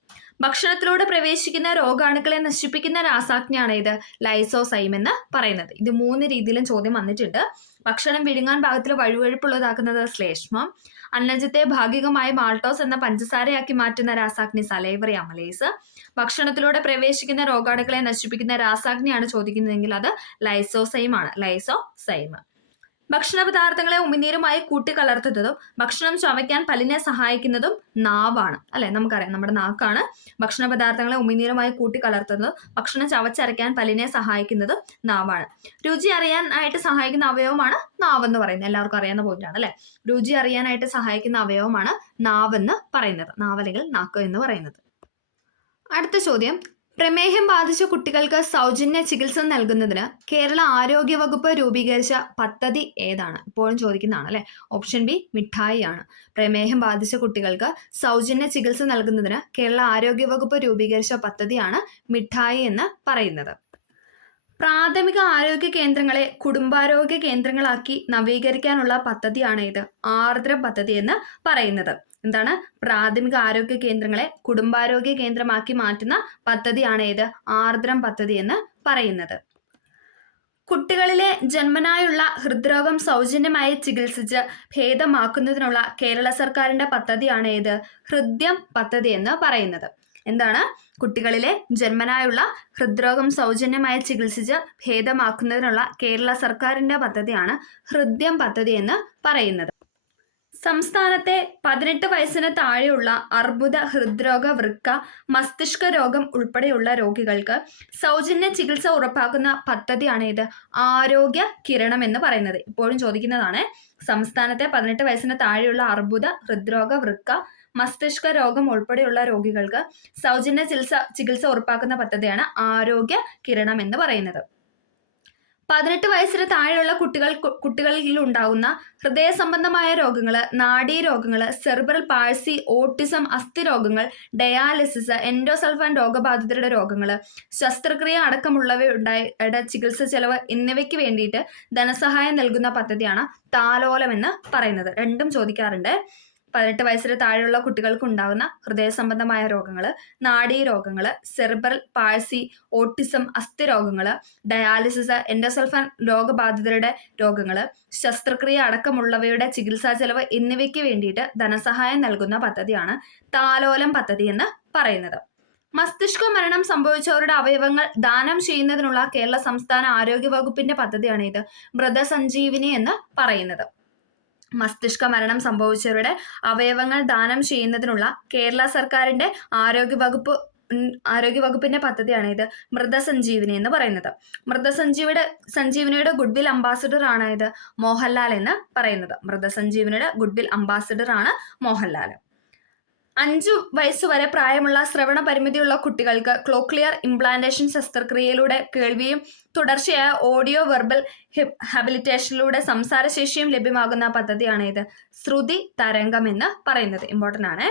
ഭക്ഷണത്തിലൂടെ പ്രവേശിക്കുന്ന രോഗാണുക്കളെ നശിപ്പിക്കുന്ന രാസാഗ്നിയാണ് ഇത് ലൈസോസൈം എന്ന് പറയുന്നത്. ഇത് 3 രീതിയിലും ചോദ്യം വന്നിട്ടുണ്ട്. ഭക്ഷണം വിഴുങ്ങാൻ പാകത്തിൽ വഴുവഴുപ്പുള്ളതാക്കുന്നത് ശ്ലേഷ്മം, അന്നജത്തെ ഭാഗികമായി മാൾട്ടോസ് എന്ന പഞ്ചസാരയാക്കി മാറ്റുന്ന രാസാഗ്നി സലൈവറി അമലേസ്, ഭക്ഷണത്തിലൂടെ പ്രവേശിക്കുന്ന രോഗാണുക്കളെ നശിപ്പിക്കുന്ന രാസാഗ്നിയാണ് ചോദിക്കുന്നതെങ്കിൽ അത് ലൈസോസൈം ആണ്. ഭക്ഷണ പദാർത്ഥങ്ങളെ ഉമിനീരുമായി കൂട്ടിക്കലർത്തുന്നതും ഭക്ഷണം ചവയ്ക്കാൻ പല്ലിനെ സഹായിക്കുന്നതും നാവാണ് അല്ലെ. നമുക്കറിയാം നമ്മുടെ നാക്കാണ് ഭക്ഷണ പദാർത്ഥങ്ങളെ ഉമിനീരുമായി കൂട്ടിക്കലർത്തുന്നതും ഭക്ഷണം ചവച്ചരയ്ക്കാൻ പല്ലിനെ സഹായിക്കുന്നതും നാവാണ്. രുചി അറിയാനായിട്ട് സഹായിക്കുന്ന അവയവമാണ് നാവെന്ന് പറയുന്നത്. എല്ലാവർക്കും അറിയാവുന്ന പോയിന്റാണ് അല്ലെ. രുചി അറിയാനായിട്ട് സഹായിക്കുന്ന അവയവമാണ് നാവെന്ന് പറയുന്നത്. നാവ് അല്ലെങ്കിൽ നാക്ക് എന്ന് പറയുന്നത്. അടുത്ത ചോദ്യം, പ്രമേഹം ബാധിച്ച കുട്ടികൾക്ക് സൗജന്യ ചികിത്സ നൽകുന്നതിന് കേരള ആരോഗ്യ വകുപ്പ് രൂപീകരിച്ച പദ്ധതി ഏതാണ്? ഇപ്പോഴും ചോദിക്കുന്നതാണ് അല്ലെ. ഓപ്ഷൻ ബി മിഠായി ആണ്. പ്രമേഹം ബാധിച്ച കുട്ടികൾക്ക് സൗജന്യ ചികിത്സ നൽകുന്നതിന് കേരള ആരോഗ്യ വകുപ്പ് രൂപീകരിച്ച പദ്ധതിയാണ് മിഠായി എന്ന് പറയുന്നത്. പ്രാഥമിക ആരോഗ്യ കേന്ദ്രങ്ങളെ കുടുംബാരോഗ്യ കേന്ദ്രങ്ങളാക്കി നവീകരിക്കാനുള്ള പദ്ധതിയാണ് ഇത് ആർദ്രം പദ്ധതി എന്ന് പറയുന്നത്. എന്താണ്? പ്രാഥമിക ആരോഗ്യ കേന്ദ്രങ്ങളെ കുടുംബാരോഗ്യ കേന്ദ്രമാക്കി മാറ്റുന്ന പദ്ധതിയാണ് ഇത് ആർദ്രം പദ്ധതി എന്ന് പറയുന്നത്. കുട്ടികളിലെ ജന്മനായുള്ള ഹൃദ്രോഗം സൗജന്യമായി ചികിത്സിച്ച് ഭേദമാക്കുന്നതിനുള്ള കേരള സർക്കാരിന്റെ പദ്ധതിയാണ് ഇത് ഹൃദ്യം പദ്ധതി എന്ന് പറയുന്നത്. എന്താണ്? കുട്ടികളിലെ ജന്മനായുള്ള ഹൃദ്രോഗം സൗജന്യമായി ചികിത്സിച്ച് ഭേദമാക്കുന്നതിനുള്ള കേരള സർക്കാരിന്റെ പദ്ധതിയാണ് ഹൃദ്യം പദ്ധതി എന്ന് പറയുന്നത്. സംസ്ഥാനത്തെ 18 വയസ്സിന് താഴെയുള്ള അർബുദ, ഹൃദ്രോഗ, വൃക്ക, മസ്തിഷ്ക രോഗം ഉൾപ്പെടെയുള്ള രോഗികൾക്ക് സൗജന്യ ചികിത്സ ഉറപ്പാക്കുന്ന പദ്ധതിയാണ് ഇത് ആരോഗ്യ കിരണം എന്ന് പറയുന്നത്. ഇപ്പോഴും ചോദിക്കുന്നതാണ്. സംസ്ഥാനത്തെ 18 വയസ്സിന് താഴെയുള്ള അർബുദ, ഹൃദ്രോഗ, വൃക്ക, മസ്തിഷ്ക രോഗം ഉൾപ്പെടെയുള്ള രോഗികൾക്ക് സൗജന്യ ചികിത്സ ഉറപ്പാക്കുന്ന പദ്ധതിയാണ് ആരോഗ്യ കിരണം എന്ന് പറയുന്നത്. 18 വയസ്സിന് താഴെയുള്ള കുട്ടികളിൽ ഉണ്ടാകുന്ന ഹൃദയ സംബന്ധമായ രോഗങ്ങൾ, നാഡീരോഗങ്ങൾ, സെറിബ്രൽ പാൾസി, ഓട്ടിസം, അസ്ഥിരോഗങ്ങൾ, ഡയാലിസിസ്, എൻഡോസൾഫാൻ രോഗബാധിതരുടെ രോഗങ്ങൾ, ശസ്ത്രക്രിയ അടക്കമുള്ളവയുടെ ചികിത്സ ചെലവ് എന്നിവയ്ക്ക് വേണ്ടിയിട്ട് ധനസഹായം നൽകുന്ന പദ്ധതിയാണ് താലോലം എന്ന് പറയുന്നത്. രണ്ടും ചോദിക്കാറുണ്ട്. 18 വയസ്സിന് താഴെയുള്ള കുട്ടികൾക്ക് ഉണ്ടാകുന്ന ഹൃദയ സംബന്ധമായ രോഗങ്ങൾ, നാഡീരോഗങ്ങൾ, സെറിബ്രൽ പാൾസി, ഓട്ടിസം, അസ്ഥിരോഗങ്ങൾ, ഡയാലിസിസ്, എൻഡോസൾഫാൻ രോഗബാധിതരുടെ രോഗങ്ങൾ, ശസ്ത്രക്രിയ അടക്കമുള്ളവയുടെ ചികിത്സാ ചെലവ് എന്നിവയ്ക്ക് വേണ്ടിയിട്ട് ധനസഹായം നൽകുന്ന പദ്ധതിയാണ് താലോലം പദ്ധതി എന്ന് പറയുന്നത്. മസ്തിഷ്ക മരണം സംഭവിച്ചവരുടെ അവയവങ്ങൾ ദാനം ചെയ്യുന്നതിനുള്ള കേരള സംസ്ഥാന ആരോഗ്യ വകുപ്പിന്റെ പദ്ധതിയാണ് ഇത് മൃതസഞ്ജീവിനി എന്ന് പറയുന്നത്. മസ്തിഷ്ക മരണം സംഭവിച്ചവരുടെ അവയവങ്ങൾ ദാനം ചെയ്യുന്നതിനുള്ള കേരള സർക്കാരിന്റെ ആരോഗ്യവകുപ്പിന്റെ പദ്ധതിയാണ് ഇത് മൃതസഞ്ജീവിനി എന്ന് പറയുന്നത്. മൃതസഞ്ജീവിനിയുടെ ഗുഡ്വിൽ അംബാസിഡർ ആണ് ഇത് മോഹൻലാൽ എന്ന് പറയുന്നത്. മൃതസഞ്ജീവിനിയുടെ ഗുഡ്വിൽ അംബാസിഡർ ആണ് മോഹൻലാൽ. 5 വയസ്സുവരെ പ്രായമുള്ള ശ്രവണ പരിമിതിയുള്ള കുട്ടികൾക്ക് ക്ലോക്ലിയർ ഇംപ്ലാന്റേഷൻ ശസ്ത്രക്രിയയിലൂടെ കേൾവിയും തുടർച്ചയായ ഓഡിയോ വെർബൽ ഹാബിലിറ്റേഷനിലൂടെ സംസാരശേഷിയും ലഭ്യമാകുന്ന പദ്ധതിയാണ് ഇത് ശ്രുതി തരംഗം എന്ന് പറയുന്നത്. ഇമ്പോർട്ടൻ്റ് ആണ്.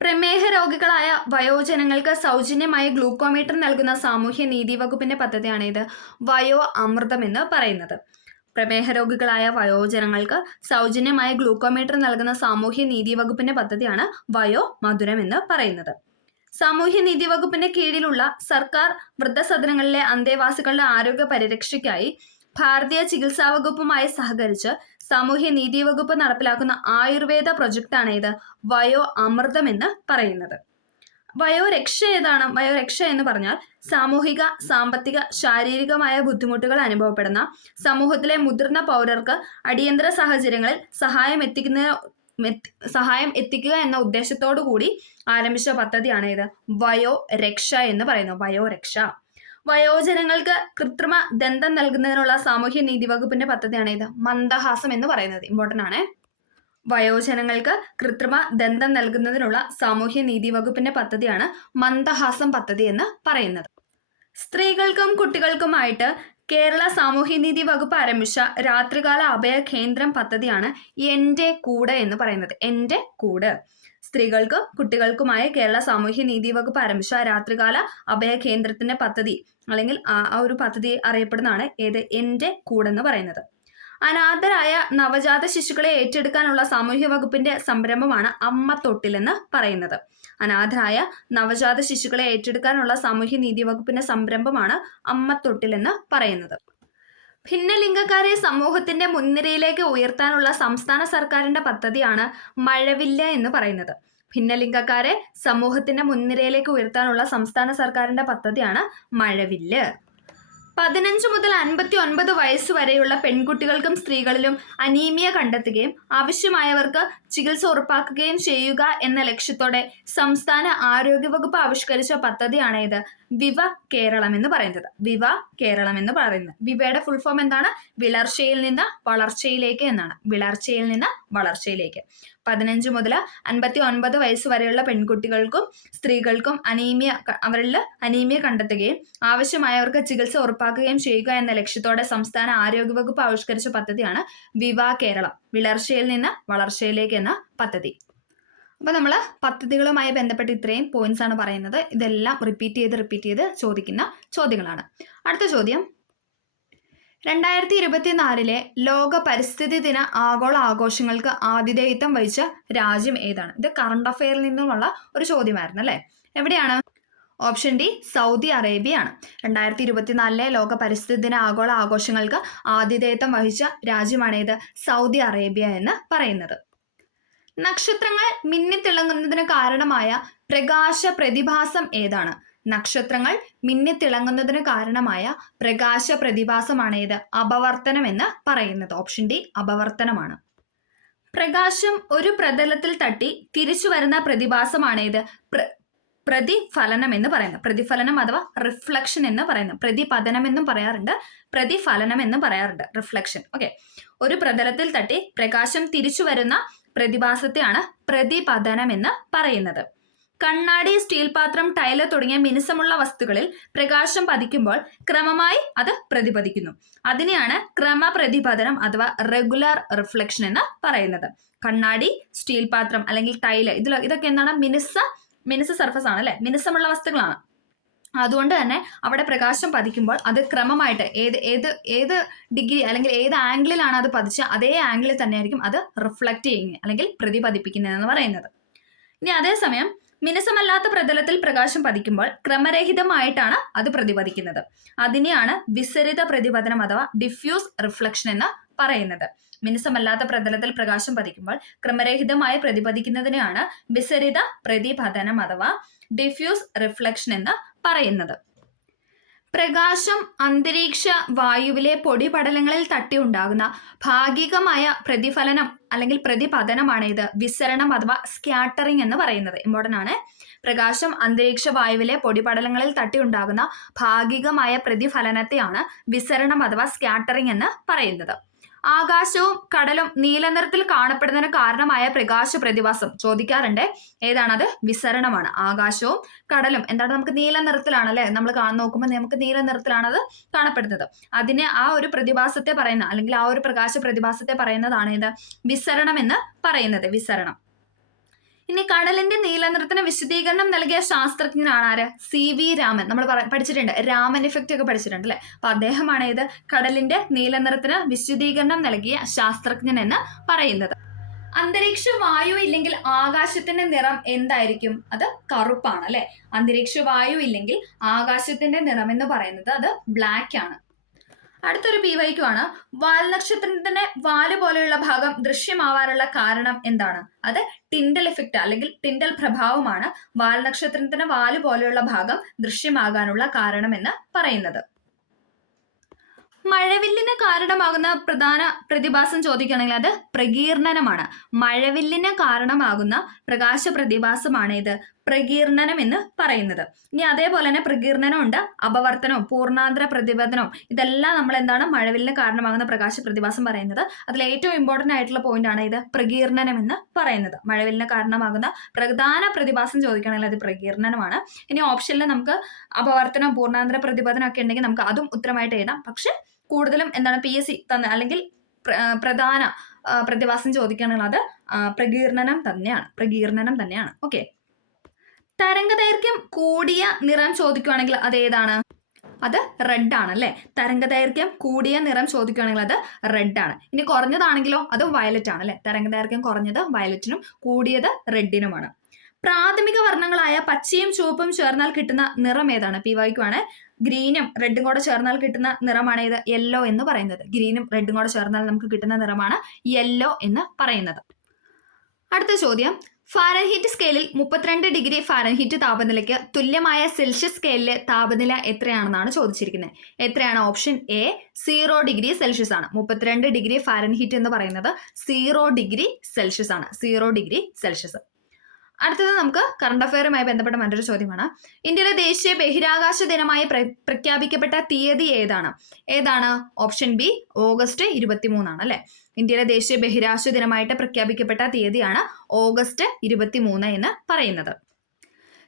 പ്രമേഹ രോഗികളായ വയോജനങ്ങൾക്ക് സൗജന്യമായി ഗ്ലൂക്കോമീറ്റർ നൽകുന്ന സാമൂഹ്യ നീതി വകുപ്പിന്റെ പദ്ധതിയാണ് ഇത് വയോ അമൃതം എന്ന് പറയുന്നത്. പ്രമേഹ രോഗികളായ വയോജനങ്ങൾക്ക് സൗജന്യമായ ഗ്ലൂക്കോമീറ്റർ നൽകുന്ന സാമൂഹ്യ നീതി വകുപ്പിന്റെ പദ്ധതിയാണ് വയോ മധുരം എന്ന് പറയുന്നത്. സാമൂഹ്യ നീതി വകുപ്പിന്റെ കീഴിലുള്ള സർക്കാർ വൃദ്ധസദനങ്ങളിലെ അന്തേവാസികളുടെ ആരോഗ്യ പരിരക്ഷയ്ക്കായി ഭാരതീയ ചികിത്സാ വകുപ്പുമായി സഹകരിച്ച് സാമൂഹ്യ നീതി വകുപ്പ് നടപ്പിലാക്കുന്ന ആയുർവേദ പ്രൊജക്റ്റാണ് ഇത് വയോ അമൃതം എന്ന് പറയുന്നത്. വയോരക്ഷ ഏതാണ്? വയോരക്ഷ എന്ന് പറഞ്ഞാൽ സാമൂഹിക, സാമ്പത്തിക, ശാരീരികമായ ബുദ്ധിമുട്ടുകൾ അനുഭവപ്പെടുന്ന സമൂഹത്തിലെ മുതിർന്ന പൗരർക്ക് അടിയന്തര സാഹചര്യങ്ങളിൽ സഹായം എത്തിക്കുക എന്ന ഉദ്ദേശത്തോടു കൂടി ആരംഭിച്ച പദ്ധതിയാണ് ഇത് വയോരക്ഷ എന്ന് പറയുന്നത്. വയോരക്ഷ. വയോജനങ്ങൾക്ക് കൃത്രിമ ദന്തം നൽകുന്നതിനുള്ള സാമൂഹ്യ നീതി വകുപ്പിന്റെ പദ്ധതിയാണ് ഇത് മന്ദഹാസം എന്ന് പറയുന്നത്. ഇമ്പോർട്ടൻ്റ് ആണ്. വയോജനങ്ങൾക്ക് കൃത്രിമ ദന്തം നൽകുന്നതിനുള്ള സാമൂഹ്യ നീതി വകുപ്പിന്റെ പദ്ധതിയാണ് മന്ദഹാസം പദ്ധതി എന്ന് പറയുന്നത്. സ്ത്രീകൾക്കും കുട്ടികൾക്കുമായിട്ട് കേരള സാമൂഹ്യനീതി വകുപ്പ് ആരംഭിച്ച രാത്രികാല അഭയ കേന്ദ്രം പദ്ധതിയാണ് എൻ്റെ കൂട് എന്ന് പറയുന്നത്. എൻ്റെ കൂട്. സ്ത്രീകൾക്കും കുട്ടികൾക്കുമായി കേരള സാമൂഹ്യനീതി വകുപ്പ് ആരംഭിച്ച രാത്രികാല അഭയ കേന്ദ്രത്തിന്റെ പദ്ധതി അല്ലെങ്കിൽ ആ ഒരു പദ്ധതി അറിയപ്പെടുന്നതാണ് ഏത് എൻ്റെ കൂടെന്ന് പറയുന്നത്. അനാഥരായ നവജാത ശിശുക്കളെ ഏറ്റെടുക്കാനുള്ള സാമൂഹ്യ വകുപ്പിന്റെ സംരംഭമാണ് അമ്മ തൊട്ടിൽ എന്ന് പറയുന്നത്. അനാഥരായ നവജാത ശിശുക്കളെ ഏറ്റെടുക്കാനുള്ള സാമൂഹ്യ നീതി വകുപ്പിന്റെ സംരംഭമാണ് അമ്മ തൊട്ടിൽ എന്ന് പറയുന്നത്. ഭിന്നലിംഗക്കാരെ സമൂഹത്തിന്റെ മുൻനിരയിലേക്ക് ഉയർത്താനുള്ള സംസ്ഥാന സർക്കാരിന്റെ പദ്ധതിയാണ് മഴവില്ല് എന്ന് പറയുന്നത്. ഭിന്നലിംഗക്കാരെ സമൂഹത്തിന്റെ മുൻനിരയിലേക്ക് ഉയർത്താനുള്ള സംസ്ഥാന സർക്കാരിന്റെ പദ്ധതിയാണ് മഴവില്ല്. 15 മുതൽ 59 വയസ്സ് വരെയുള്ള പെൺകുട്ടികൾക്കും സ്ത്രീകളിലും അനീമിയ കണ്ടെത്തുകയും ആവശ്യമായവർക്ക് ചികിത്സ ഉറപ്പാക്കുകയും ചെയ്യുക എന്ന ലക്ഷ്യത്തോടെ സംസ്ഥാന ആരോഗ്യവകുപ്പ് ആവിഷ്കരിച്ച പദ്ധതിയാണ് ഇത് വിവ കേരളം എന്ന് പറയുന്നത്. വിവ കേരളം എന്ന് പറയുന്നത്. വിവയുടെ ഫുൾ ഫോം എന്താണ്? വിളർച്ചയിൽ നിന്ന് വളർച്ചയിലേക്ക് എന്നാണ്. വിളർച്ചയിൽ നിന്ന് വളർച്ചയിലേക്ക്. 15 മുതൽ 59 വയസ്സ് വരെയുള്ള പെൺകുട്ടികൾക്കും സ്ത്രീകൾക്കും അവരിൽ അനീമിയ കണ്ടെത്തുകയും ആവശ്യമായവർക്ക് ചികിത്സ ഉറപ്പാക്കുകയും ചെയ്യുക എന്ന ലക്ഷ്യത്തോടെ സംസ്ഥാന ആരോഗ്യവകുപ്പ് ആവിഷ്കരിച്ച പദ്ധതിയാണ് വിവ കേരളം. വിളർച്ചയിൽ നിന്ന് വളർച്ചയിലേക്ക് എന്ന പദ്ധതി. അപ്പോൾ നമ്മൾ പദ്ധതികളുമായി ബന്ധപ്പെട്ട് ഇത്രയും പോയിന്റ്സ് ആണ് പറയുന്നത്. ഇതെല്ലാം റിപ്പീറ്റ് ചെയ്ത് ചോദിക്കുന്ന ചോദ്യങ്ങളാണ്. അടുത്ത ചോദ്യം, 2024 ലോക പരിസ്ഥിതി ദിന ആഗോള ആഘോഷങ്ങൾക്ക് ആതിഥേയത്വം വഹിച്ച രാജ്യം ഏതാണ്? ഇത് കറണ്ട് അഫെയറിൽ നിന്നുമുള്ള ഒരു ചോദ്യമായിരുന്നു അല്ലേ. എവിടെയാണ്? ഓപ്ഷൻ ഡി സൗദി അറേബ്യ ആണ്. 2024 ലോക പരിസ്ഥിതി ദിന ആഗോള ആഘോഷങ്ങൾക്ക് ആതിഥേയത്വം വഹിച്ച രാജ്യമാണ് ഇത് സൗദി അറേബ്യ എന്ന് പറയുന്നത്. നക്ഷത്രങ്ങൾ മിന്നിത്തിളങ്ങുന്നതിന് കാരണമായ പ്രകാശ പ്രതിഭാസം ഏതാണ്? നക്ഷത്രങ്ങൾ മിന്നിത്തിളങ്ങുന്നതിന് കാരണമായ പ്രകാശ പ്രതിഭാസമാണ് ഇത് അപവർത്തനം എന്ന് പറയുന്നത്. ഓപ്ഷൻ ഡി അപവർത്തനമാണ്. പ്രകാശം ഒരു പ്രതലത്തിൽ തട്ടി തിരിച്ചു വരുന്ന പ്രതിഭാസമാണ് ഇത് പ്രതിഫലനം എന്ന് പറയുന്നത്. പ്രതിഫലനം അഥവാ റിഫ്ലക്ഷൻ എന്ന് പറയുന്നത്. പ്രതിപതനം എന്നും പറയാറുണ്ട്, പ്രതിഫലനം എന്നും പറയാറുണ്ട്. റിഫ്ലക്ഷൻ. ഓക്കെ. ഒരു പ്രതലത്തിൽ തട്ടി പ്രകാശം തിരിച്ചു വരുന്ന പ്രതിഭാസത്തെയാണ് പ്രതിപതനം എന്ന് പറയുന്നത്. കണ്ണാടി, സ്റ്റീൽ പാത്രം, ടൈല് തുടങ്ങിയ മിനുസമുള്ള വസ്തുക്കളിൽ പ്രകാശം പതിക്കുമ്പോൾ ക്രമമായി അത് പ്രതിപതിക്കുന്നു. അതിനെയാണ് ക്രമപ്രതിപതനം അഥവാ റെഗുലർ റിഫ്ലക്ഷൻ എന്ന് പറയുന്നത്. കണ്ണാടി, സ്റ്റീൽ പാത്രം അല്ലെങ്കിൽ ടൈല് ഇതൊക്കെ എന്താണ്? മിനുസ സർഫസ് ആണ് അല്ലെ, മിനുസമുള്ള വസ്തുക്കളാണ്. അതുകൊണ്ട് തന്നെ അവിടെ പ്രകാശം പതിക്കുമ്പോൾ അത് ക്രമമായിട്ട് ഏത് ഡിഗ്രി അല്ലെങ്കിൽ ഏത് ആംഗിളിലാണ് അത് പതിച്ച് അതേ ആംഗിളിൽ തന്നെ ആയിരിക്കും അത് റിഫ്ലക്റ്റ് ചെയ്യുന്നത് അല്ലെങ്കിൽ പ്രതിപതിപ്പിക്കുന്നതെന്ന് പറയുന്നത്. ഇനി അതേസമയം മിനുസമല്ലാത്ത പ്രതലത്തിൽ പ്രകാശം പതിക്കുമ്പോൾ ക്രമരഹിതമായിട്ടാണ് അത് പ്രതിപതിക്കുന്നത്. അതിനെയാണ് വിസരിത പ്രതിപതനം അഥവാ ഡിഫ്യൂസ് റിഫ്ലക്ഷൻ എന്ന് പറയുന്നത്. മിനുസമല്ലാത്ത പ്രതലത്തിൽ പ്രകാശം പതിക്കുമ്പോൾ ക്രമരഹിതമായി പ്രതിപതിക്കുന്നതിനെയാണ് വിസരിത പ്രതിപതനം അഥവാ ഡിഫ്യൂസ് റിഫ്ലക്ഷൻ എന്ന് പറയുന്നത്. പ്രകാശം അന്തരീക്ഷ വായുവിലെ പൊടിപടലങ്ങളിൽ തട്ടി ഉണ്ടാകുന്ന ഭാഗികമായ പ്രതിഫലനം അല്ലെങ്കിൽ പ്രതിപതനമാണ് ഇത് വിസരണം അഥവാ സ്കാറ്ററിംഗ് എന്ന് പറയുന്നത്. ഇമ്പോർട്ടൻ്റ് ആണ്. പ്രകാശം അന്തരീക്ഷ വായുവിലെ പൊടിപടലങ്ങളിൽ തട്ടി ഉണ്ടാകുന്ന ഭാഗികമായ പ്രതിഫലനത്തെയാണ് വിസരണം അഥവാ സ്കാറ്ററിംഗ് എന്ന് പറയുന്നത്. ആകാശവും കടലും നീലനിറത്തിൽ കാണപ്പെടുന്നതിന് കാരണമായ പ്രകാശ പ്രതിഭാസം ചോദിക്കാറുണ്ട്. ഏതാണത്? വിസരണമാണ്. ആകാശവും കടലും എന്താണ്? നമുക്ക് നീല നിറത്തിലാണ് അല്ലെ, നമ്മൾ നോക്കുമ്പോൾ നമുക്ക് നീല നിറത്തിലാണത് കാണപ്പെടുന്നത്. അതിനെ ആ ഒരു പ്രതിഭാസത്തെ പറയുന്ന അല്ലെങ്കിൽ ആ ഒരു പ്രകാശ പ്രതിഭാസത്തെ പറയുന്നതാണ് ഇത് വിസരണം എന്ന് പറയുന്നത്. വിസരണം. ഇനി കടലിന്റെ നീലനിറത്തിന് വിശദീകരണം നൽകിയ ശാസ്ത്രജ്ഞനാണ് ആര്? CV രാമൻ. നമ്മൾ പഠിച്ചിട്ടുണ്ട്, രാമൻ ഇഫക്റ്റ് ഒക്കെ പഠിച്ചിട്ടുണ്ട് അല്ലെ. അപ്പൊ അദ്ദേഹമാണ് ഇത് കടലിന്റെ നീലനിറത്തിന് വിശദീകരണം നൽകിയ ശാസ്ത്രജ്ഞൻ എന്ന് പറയുന്നത്. അന്തരീക്ഷ വായു ഇല്ലെങ്കിൽ ആകാശത്തിന്റെ നിറം എന്തായിരിക്കും? അത് കറുപ്പാണ് അല്ലെ. അന്തരീക്ഷ വായു ഇല്ലെങ്കിൽ ആകാശത്തിന്റെ നിറം എന്ന് പറയുന്നത് അത് ബ്ലാക്ക് ആണ്. അടുത്തൊരു PYQ ആണ്. വാൽനക്ഷത്രത്തിന്റെ വാല് പോലെയുള്ള ഭാഗം ദൃശ്യമാവാനുള്ള കാരണം എന്താണ്? അത് ടിൻഡൽ ഇഫക്റ്റ് അല്ലെങ്കിൽ ടിൻഡൽ പ്രഭാവമാണ് വാൽനക്ഷത്രത്തിന്റെ വാല് പോലെയുള്ള ഭാഗം ദൃശ്യമാകാനുള്ള കാരണം എന്ന് പറയുന്നത്. മഴവില്ലിന് കാരണമാകുന്ന പ്രധാന പ്രതിഭാസം ചോദിക്കുകയാണെങ്കിൽ അത് പ്രകീർണനമാണ്. മഴവില്ലിന് കാരണമാകുന്ന പ്രകാശ പ്രതിഭാസമാണ് ഇത് പ്രകീർണനം എന്ന് പറയുന്നത്. ഇനി അതേപോലെ തന്നെ പ്രകീർണനം ഉണ്ട്, അപവർത്തനവും പൂർണ്ണാന്തര പ്രതിപതനവും. ഇതെല്ലാം നമ്മൾ എന്താണ്? മഴവില്ലിന് കാരണമാകുന്ന പ്രകാശ പ്രതിഭാസം പറയുന്നത്. അതിൽ ഏറ്റവും ഇമ്പോർട്ടന്റ് ആയിട്ടുള്ള പോയിന്റ് ആണ് ഇത് പ്രകീർണനം എന്ന് പറയുന്നത്. മഴവില്ലിന് കാരണമാകുന്ന പ്രധാന പ്രതിഭാസം ചോദിക്കുകയാണെങ്കിൽ അത് പ്രകീർണനമാണ്. ഇനി ഓപ്ഷനിൽ നമുക്ക് അപവർത്തനവും പൂർണ്ണാന്തര പ്രതിപതനം ഒക്കെ ഉണ്ടെങ്കിൽ നമുക്ക് അതും ഉത്തരമായിട്ട് എഴുതാം. പക്ഷെ കൂടുതലും എന്താണ് PSC തന്ന അല്ലെങ്കിൽ പ്രധാന പ്രതിഭാസം ചോദിക്കുകയാണെങ്കിൽ അത് പ്രകീർണനം തന്നെയാണ്. ഓക്കെ. തരംഗദൈർഘ്യം കൂടിയ നിറം ചോദിക്കുകയാണെങ്കിൽ അത് ഏതാണ്? അത് റെഡ് ആണ് അല്ലെ. തരംഗദൈർഘ്യം കൂടിയ നിറം ചോദിക്കുകയാണെങ്കിൽ അത് റെഡ് ആണ്. ഇനി കുറഞ്ഞതാണെങ്കിലോ അത് വയലറ്റ് ആണ് അല്ലെ. തരംഗദൈർഘ്യം കുറഞ്ഞത് വയലറ്റിനും കൂടിയത് റെഡിനുമാണ്. പ്രാഥമിക വർണ്ണങ്ങളായ പച്ചയും ചുവപ്പും ചേർന്നാൽ കിട്ടുന്ന നിറം ഏതാണ്? PYQ ആണ്. ഗ്രീനും റെഡും കൂടെ ചേർന്നാൽ കിട്ടുന്ന നിറമാണ് ഇത് യെല്ലോ എന്ന് പറയുന്നത്. ഗ്രീനും റെഡും കൂടെ ചേർന്നാൽ നമുക്ക് കിട്ടുന്ന നിറമാണ് യെല്ലോ എന്ന് പറയുന്നത്. അടുത്ത ചോദ്യം, ഫാരൻഹീറ്റ് സ്കെയിലിൽ 32 ഡിഗ്രി ഫാരൻഹീറ്റ് താപനിലയ്ക്ക് തുല്യമായ സെൽഷ്യസ് സ്കെയിലിലെ താപനില എത്രയാണെന്നാണ് ചോദിച്ചിരിക്കുന്നത്. എത്രയാണ്? ഓപ്ഷൻ A 0 ഡിഗ്രി സെൽഷ്യസ് ആണ്. 32 ഡിഗ്രി ഫാരൻഹീറ്റ് എന്ന് പറയുന്നത് 0 ഡിഗ്രി സെൽഷ്യസ് ആണ്. 0 ഡിഗ്രി സെൽഷ്യസ്. അടുത്തത് നമുക്ക് കറണ്ട് അഫയറുമായി ബന്ധപ്പെട്ട മറ്റൊരു ചോദ്യമാണ്. ഇന്ത്യയിലെ ദേശീയ ബഹിരാകാശ ദിനമായി പ്രഖ്യാപിക്കപ്പെട്ട തീയതി ഏതാണ്? ഓപ്ഷൻ B ഓഗസ്റ്റ് 23 ആണ് അല്ലെ. ഇന്ത്യയിലെ ദേശീയ ബഹിരാകാശ ദിനമായിട്ട് പ്രഖ്യാപിക്കപ്പെട്ട തീയതിയാണ് ഓഗസ്റ്റ് 23 എന്ന് പറയുന്നത്.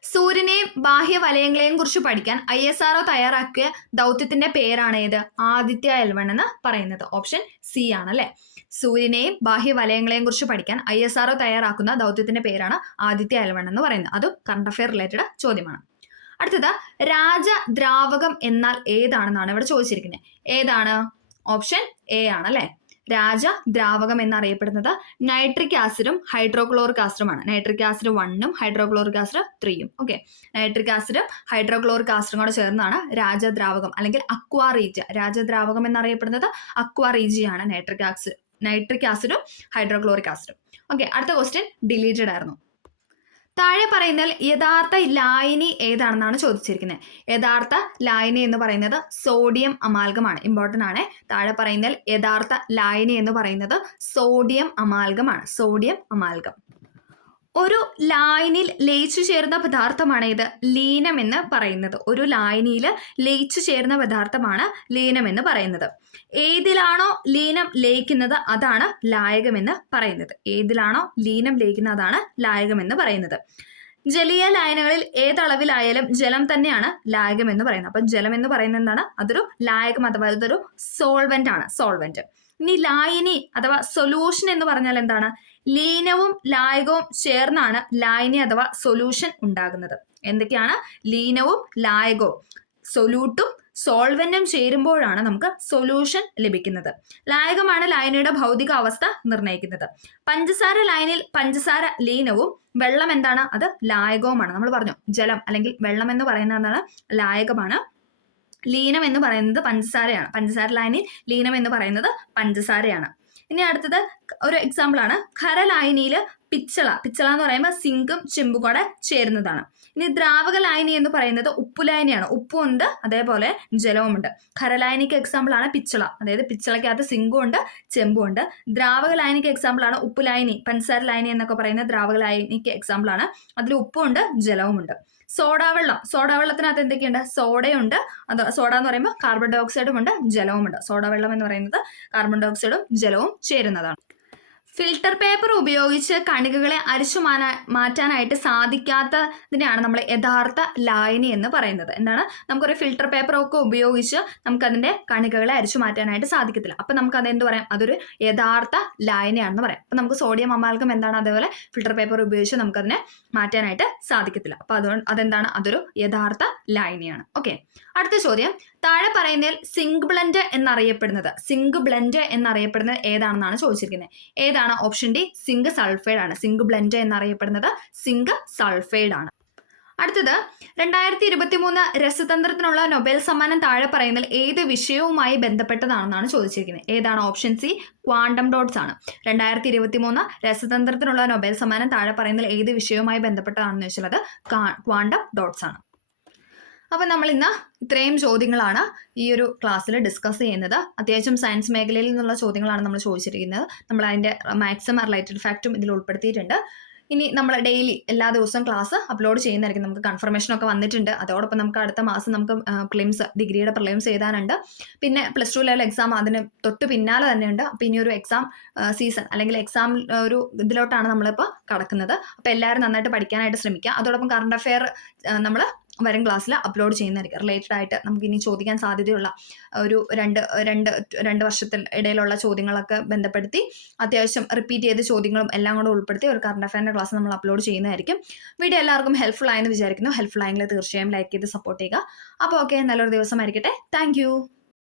സൂര്യനെയും ബാഹ്യവലയങ്ങളെയും കുറിച്ച് പഠിക്കാൻ ISRO തയ്യാറാക്കിയ ദൗത്യത്തിന്റെ പേരാണ് ഏത്? ആദിത്യ L1 എന്ന് പറയുന്നത്. ഓപ്ഷൻ C ആണ് അല്ലെ. സൂര്യനെയും ബാഹ്യവലയങ്ങളെയും കുറിച്ച് പഠിക്കാൻ ISRO തയ്യാറാക്കുന്ന ദൗത്യത്തിന്റെ പേരാണ് ആദിത്യ L1 എന്ന് പറയുന്നത്. അതും കറണ്ട് അഫയർ റിലേറ്റഡ് ചോദ്യമാണ്. അടുത്തത്, രാജദ്രാവകം എന്നാൽ ഏതാണെന്നാണ് ഇവിടെ ചോദിച്ചിരിക്കുന്നത്. ഏതാണ്? ഓപ്ഷൻ A ആണ് അല്ലെ. രാജദ്രാവകം എന്നറിയപ്പെടുന്നത് നൈട്രിക് ആസിഡും ഹൈഡ്രോക്ലോറിക് ആസിഡുമാണ്. നൈട്രിക് ആസിഡ് 1ഉം ഹൈഡ്രോക്ലോറിക് ആസിഡ് 3ഉം. ഓക്കെ. നൈട്രിക് ആസിഡും ഹൈഡ്രോക്ലോറിക് ആസിഡും കൂടെ ചേർന്നാണ് രാജദ്രാവകം അല്ലെങ്കിൽ അക്വാ റീജിയ. രാജദ്രാവകം എന്നറിയപ്പെടുന്നത് അക്വാ റീജിയാണ്. നൈട്രിക് ആസിഡും ഹൈഡ്രോക്ലോറിക് ആസിഡും. ഓക്കെ. അടുത്ത ക്വസ്റ്റ്യൻ ഡിലീറ്റഡ് ആയിരുന്നു. താഴെ പറയുന്നതിൽ യഥാർത്ഥ ലായനി ഏതാണെന്നാണ് ചോദിച്ചിരിക്കുന്നത്. യഥാർത്ഥ ലായനി എന്ന് പറയുന്നത് സോഡിയം അമാൽഗമാണ്. ഇമ്പോർട്ടൻ്റ് ആണ്. താഴെ പറയുന്നതിൽ യഥാർത്ഥ ലായനി എന്ന് പറയുന്നത് സോഡിയം അമാൽഗമാണ്. Sodium amalgam. ഒരു ലായനിയിൽ ലയിച്ചു ചേർന്ന പദാർത്ഥമാണ് ഇത് ലീനം എന്ന് പറയുന്നത്. ഒരു ലായനിയിൽ ലയിച്ചു ചേർന്ന പദാർത്ഥമാണ് ലീനം എന്ന് പറയുന്നത്. ഏതിലാണോ ലീനം ലയിക്കുന്നത് അതാണ് ലായകമെന്ന് പറയുന്നത്. ഏതിലാണോ ലീനം ലയിക്കുന്നത് അതാണ് ലായകമെന്ന് പറയുന്നത്. ജലീയ ലായനികളിൽ ഏതളവിലായാലും ജലം തന്നെയാണ് ലായകം എന്ന് പറയുന്നത്. അപ്പൊ ജലം എന്ന് പറയുന്നത് എന്താണ്? അതൊരു ലായകം അഥവാ അതൊരു സോൾവെന്റ് ആണ്, സോൾവെന്റ്. ഇനി ലായനി അഥവാ സൊല്യൂഷൻ എന്ന് പറഞ്ഞാൽ എന്താണ്? ലീനവും ലായകവും ചേർന്നാണ് ലായനി അഥവാ സൊല്യൂഷൻ ഉണ്ടാകുന്നത്. എന്തൊക്കെയാണ്? ലീനവും ലായകവും, സൊല്യൂട്ടും സോൾവെന്റും ചേരുമ്പോഴാണ് നമുക്ക് സൊല്യൂഷൻ ലഭിക്കുന്നത്. ലായകമാണ് ലായനിയുടെ ഭൗതിക അവസ്ഥ നിർണ്ണയിക്കുന്നത്. പഞ്ചസാര ലായനിയിൽ പഞ്ചസാര ലീനവും വെള്ളം എന്താണ്? അത് ലായകവുമാണ്. നമ്മൾ പറഞ്ഞു ജലം അല്ലെങ്കിൽ വെള്ളം എന്ന് പറയുന്നത് എന്താണ്? ലായകമാണ്. ലീനം എന്ന് പറയുന്നത് പഞ്ചസാരയാണ്. പഞ്ചസാര ലായനിയിൽ ലീനം എന്ന് പറയുന്നത് പഞ്ചസാരയാണ്. ഇനി അടുത്തത് ഒരു എക്സാമ്പിൾ ആണ്. ഖരലായനിയിൽ പിച്ചള എന്ന് പറയുമ്പോൾ സിങ്കും ചെമ്പും കൂടെ ചേരുന്നതാണ്. ഇനി ദ്രാവക ലായനി എന്ന് പറയുന്നത് ഉപ്പുലായനിയാണ്. ഉപ്പും ഉണ്ട്, അതേപോലെ ജലവുമുണ്ട്. ഖരലായനിക്ക് എക്സാമ്പിൾ ആണ് പിച്ചള, അതായത് പിച്ചളയ്ക്കകത്ത് സിങ്കും ഉണ്ട്, ചെമ്പും ഉണ്ട്. ദ്രാവക ലായനിക്ക് എക്സാമ്പിൾ ആണ് ഉപ്പുലായനി, പഞ്ചസാര ലായനി എന്നൊക്കെ പറയുന്ന ദ്രാവക ലായനിക്ക് എക്സാമ്പിൾ ആണ്. അതിൽ ഉപ്പും ഉണ്ട്, ജലവുമുണ്ട്. സോഡാവെള്ളത്തിനകത്ത് എന്തൊക്കെയുണ്ട്? സോഡയുണ്ട്. അത് സോഡ എന്ന് പറയുമ്പോൾ കാർബൺ ഡൈ ഓക്സൈഡും ഉണ്ട്, ജലവുമുണ്ട്. സോഡാവെള്ളം എന്ന് പറയുന്നത് കാർബൺ ഡൈ ഓക്സൈഡും ജലവും ചേരുന്നതാണ്. ഫിൽട്ടർ പേപ്പർ ഉപയോഗിച്ച് കണികകളെ അരിച്ചു മാറ്റാനായിട്ട് സാധിക്കാത്തതിനെയാണ് നമ്മൾ യഥാർത്ഥ ലായനി എന്ന് പറയുന്നത്. എന്താണ്? നമുക്കൊരു ഫിൽട്ടർ പേപ്പർ ഒക്കെ ഉപയോഗിച്ച് നമുക്കതിൻ്റെ കണികകളെ അരിച്ചു മാറ്റാനായിട്ട് സാധിക്കത്തില്ല. അപ്പം നമുക്ക് അതെന്ത് പറയാം? അതൊരു യഥാർത്ഥ ലായനിയാണെന്ന് പറയാം. അപ്പം നമുക്ക് സോഡിയം അമാൽഗം എന്താണ്? അതേപോലെ ഫിൽട്ടർ പേപ്പർ ഉപയോഗിച്ച് നമുക്കതിനെ മാറ്റാനായിട്ട് സാധിക്കത്തില്ല. അപ്പം അതുകൊണ്ട് അതെന്താണ്? അതൊരു യഥാർത്ഥ ലായനിയാണ്. ഓക്കെ, അടുത്ത ചോദ്യം. താഴെ പറയുന്നതിൽ സിങ്ക് ബ്ലെൻഡ് എന്നറിയപ്പെടുന്നത് ഏതാണെന്നാണ് ചോദിച്ചിരിക്കുന്നത്. ഏതാണ്? ഓപ്ഷൻ ഡി സിങ്ക് സൾഫൈഡ് ആണ്. സിങ്ക് ബ്ലെൻഡ് എന്നറിയപ്പെടുന്നത് സിങ്ക് സൾഫൈഡ് ആണ്. അടുത്തത് 2023 രസതന്ത്രത്തിനുള്ള നൊബേൽ സമ്മാനം താഴെ പറയുന്നതിൽ ഏത് വിഷയവുമായി ബന്ധപ്പെട്ടതാണെന്നാണ് ചോദിച്ചിരിക്കുന്നത്. ഏതാണ്? ഓപ്ഷൻ സി ക്വാണ്ടം ഡോട്ട്സ് ആണ്. 2023 രസതന്ത്രത്തിനുള്ള നൊബേൽ സമ്മാനം താഴെ പറയുന്നതിൽ ഏത് വിഷയവുമായി ബന്ധപ്പെട്ടതാണെന്ന് വെച്ചാൽ അത് ക്വാണ്ടം ഡോട്ട്സ് ആണ്. അപ്പം നമ്മൾ ഇന്ന് ഇത്രയും ചോദ്യങ്ങളാണ് ഈ ഒരു ക്ലാസ്സിൽ ഡിസ്കസ് ചെയ്യുന്നത്. അത്യാവശ്യം സയൻസ് മേഖലയിൽ നിന്നുള്ള ചോദ്യങ്ങളാണ് നമ്മൾ ചോദിച്ചിരിക്കുന്നത്. നമ്മൾ അതിൻ്റെ മാക്സിമം റിലേറ്റഡ് ഫാക്റ്റും ഇതിൽ ഉൾപ്പെടുത്തിയിട്ടുണ്ട്. ഇനി നമ്മൾ ഡെയിലി എല്ലാ ദിവസവും ക്ലാസ് അപ്ലോഡ് ചെയ്യുന്നതായിരിക്കും. നമുക്ക് കൺഫർമേഷനൊക്കെ വന്നിട്ടുണ്ട്. അതോടൊപ്പം നമുക്ക് അടുത്ത മാസം നമുക്ക് പ്രിലിംസ്, ഡിഗ്രിയുടെ പ്രിലിംസ് എഴുതാനുണ്ട്. പിന്നെ +2 ലെവൽ എക്സാം അതിന് തൊട്ട് പിന്നാലെ തന്നെയുണ്ട്. അപ്പോൾ ഇനി ഒരു എക്സാം സീസൺ അല്ലെങ്കിൽ എക്സാം ഒരു ഇതിലോട്ടാണ് നമ്മളിപ്പോൾ കടക്കുന്നത്. അപ്പോൾ എല്ലാവരും നന്നായിട്ട് പഠിക്കാനായിട്ട് ശ്രമിക്കുക. അതോടൊപ്പം കറണ്ട് അഫെയർ നമ്മൾ വരും ക്ലാസ്സിൽ അപ്ലോഡ് ചെയ്യുന്നതായിരിക്കും. റിലേറ്റഡ് ആയിട്ട് നമുക്ക് ഇനി ചോദിക്കാൻ സാധ്യതയുള്ള ഒരു രണ്ട് വർഷത്തിൽ ഇടയിലുള്ള ചോദ്യങ്ങളൊക്കെ ബന്ധപ്പെടുത്തി അത്യാവശ്യം റിപ്പീറ്റ് ചെയ്ത ചോദ്യങ്ങളും എല്ലാം കൂടെ ഉൾപ്പെടുത്തി ഒരു കറണ്ട് അഫെയറിൻ്റെ ക്ലാസ് നമ്മൾ അപ്ലോഡ് ചെയ്യുന്നതായിരിക്കും. വീഡിയോ എല്ലാവർക്കും ഹെൽപ്ഫുൾ ആയെന്ന് വിചാരിക്കുന്നു. ഹെൽപ്ഫുൾ ആയെങ്കിൽ തീർച്ചയായും ലൈക്ക് ചെയ്ത് സപ്പോർട്ട് ചെയ്യുക. അപ്പോൾ ഓക്കെ, നല്ലൊരു ദിവസമായിരിക്കട്ടെ. താങ്ക്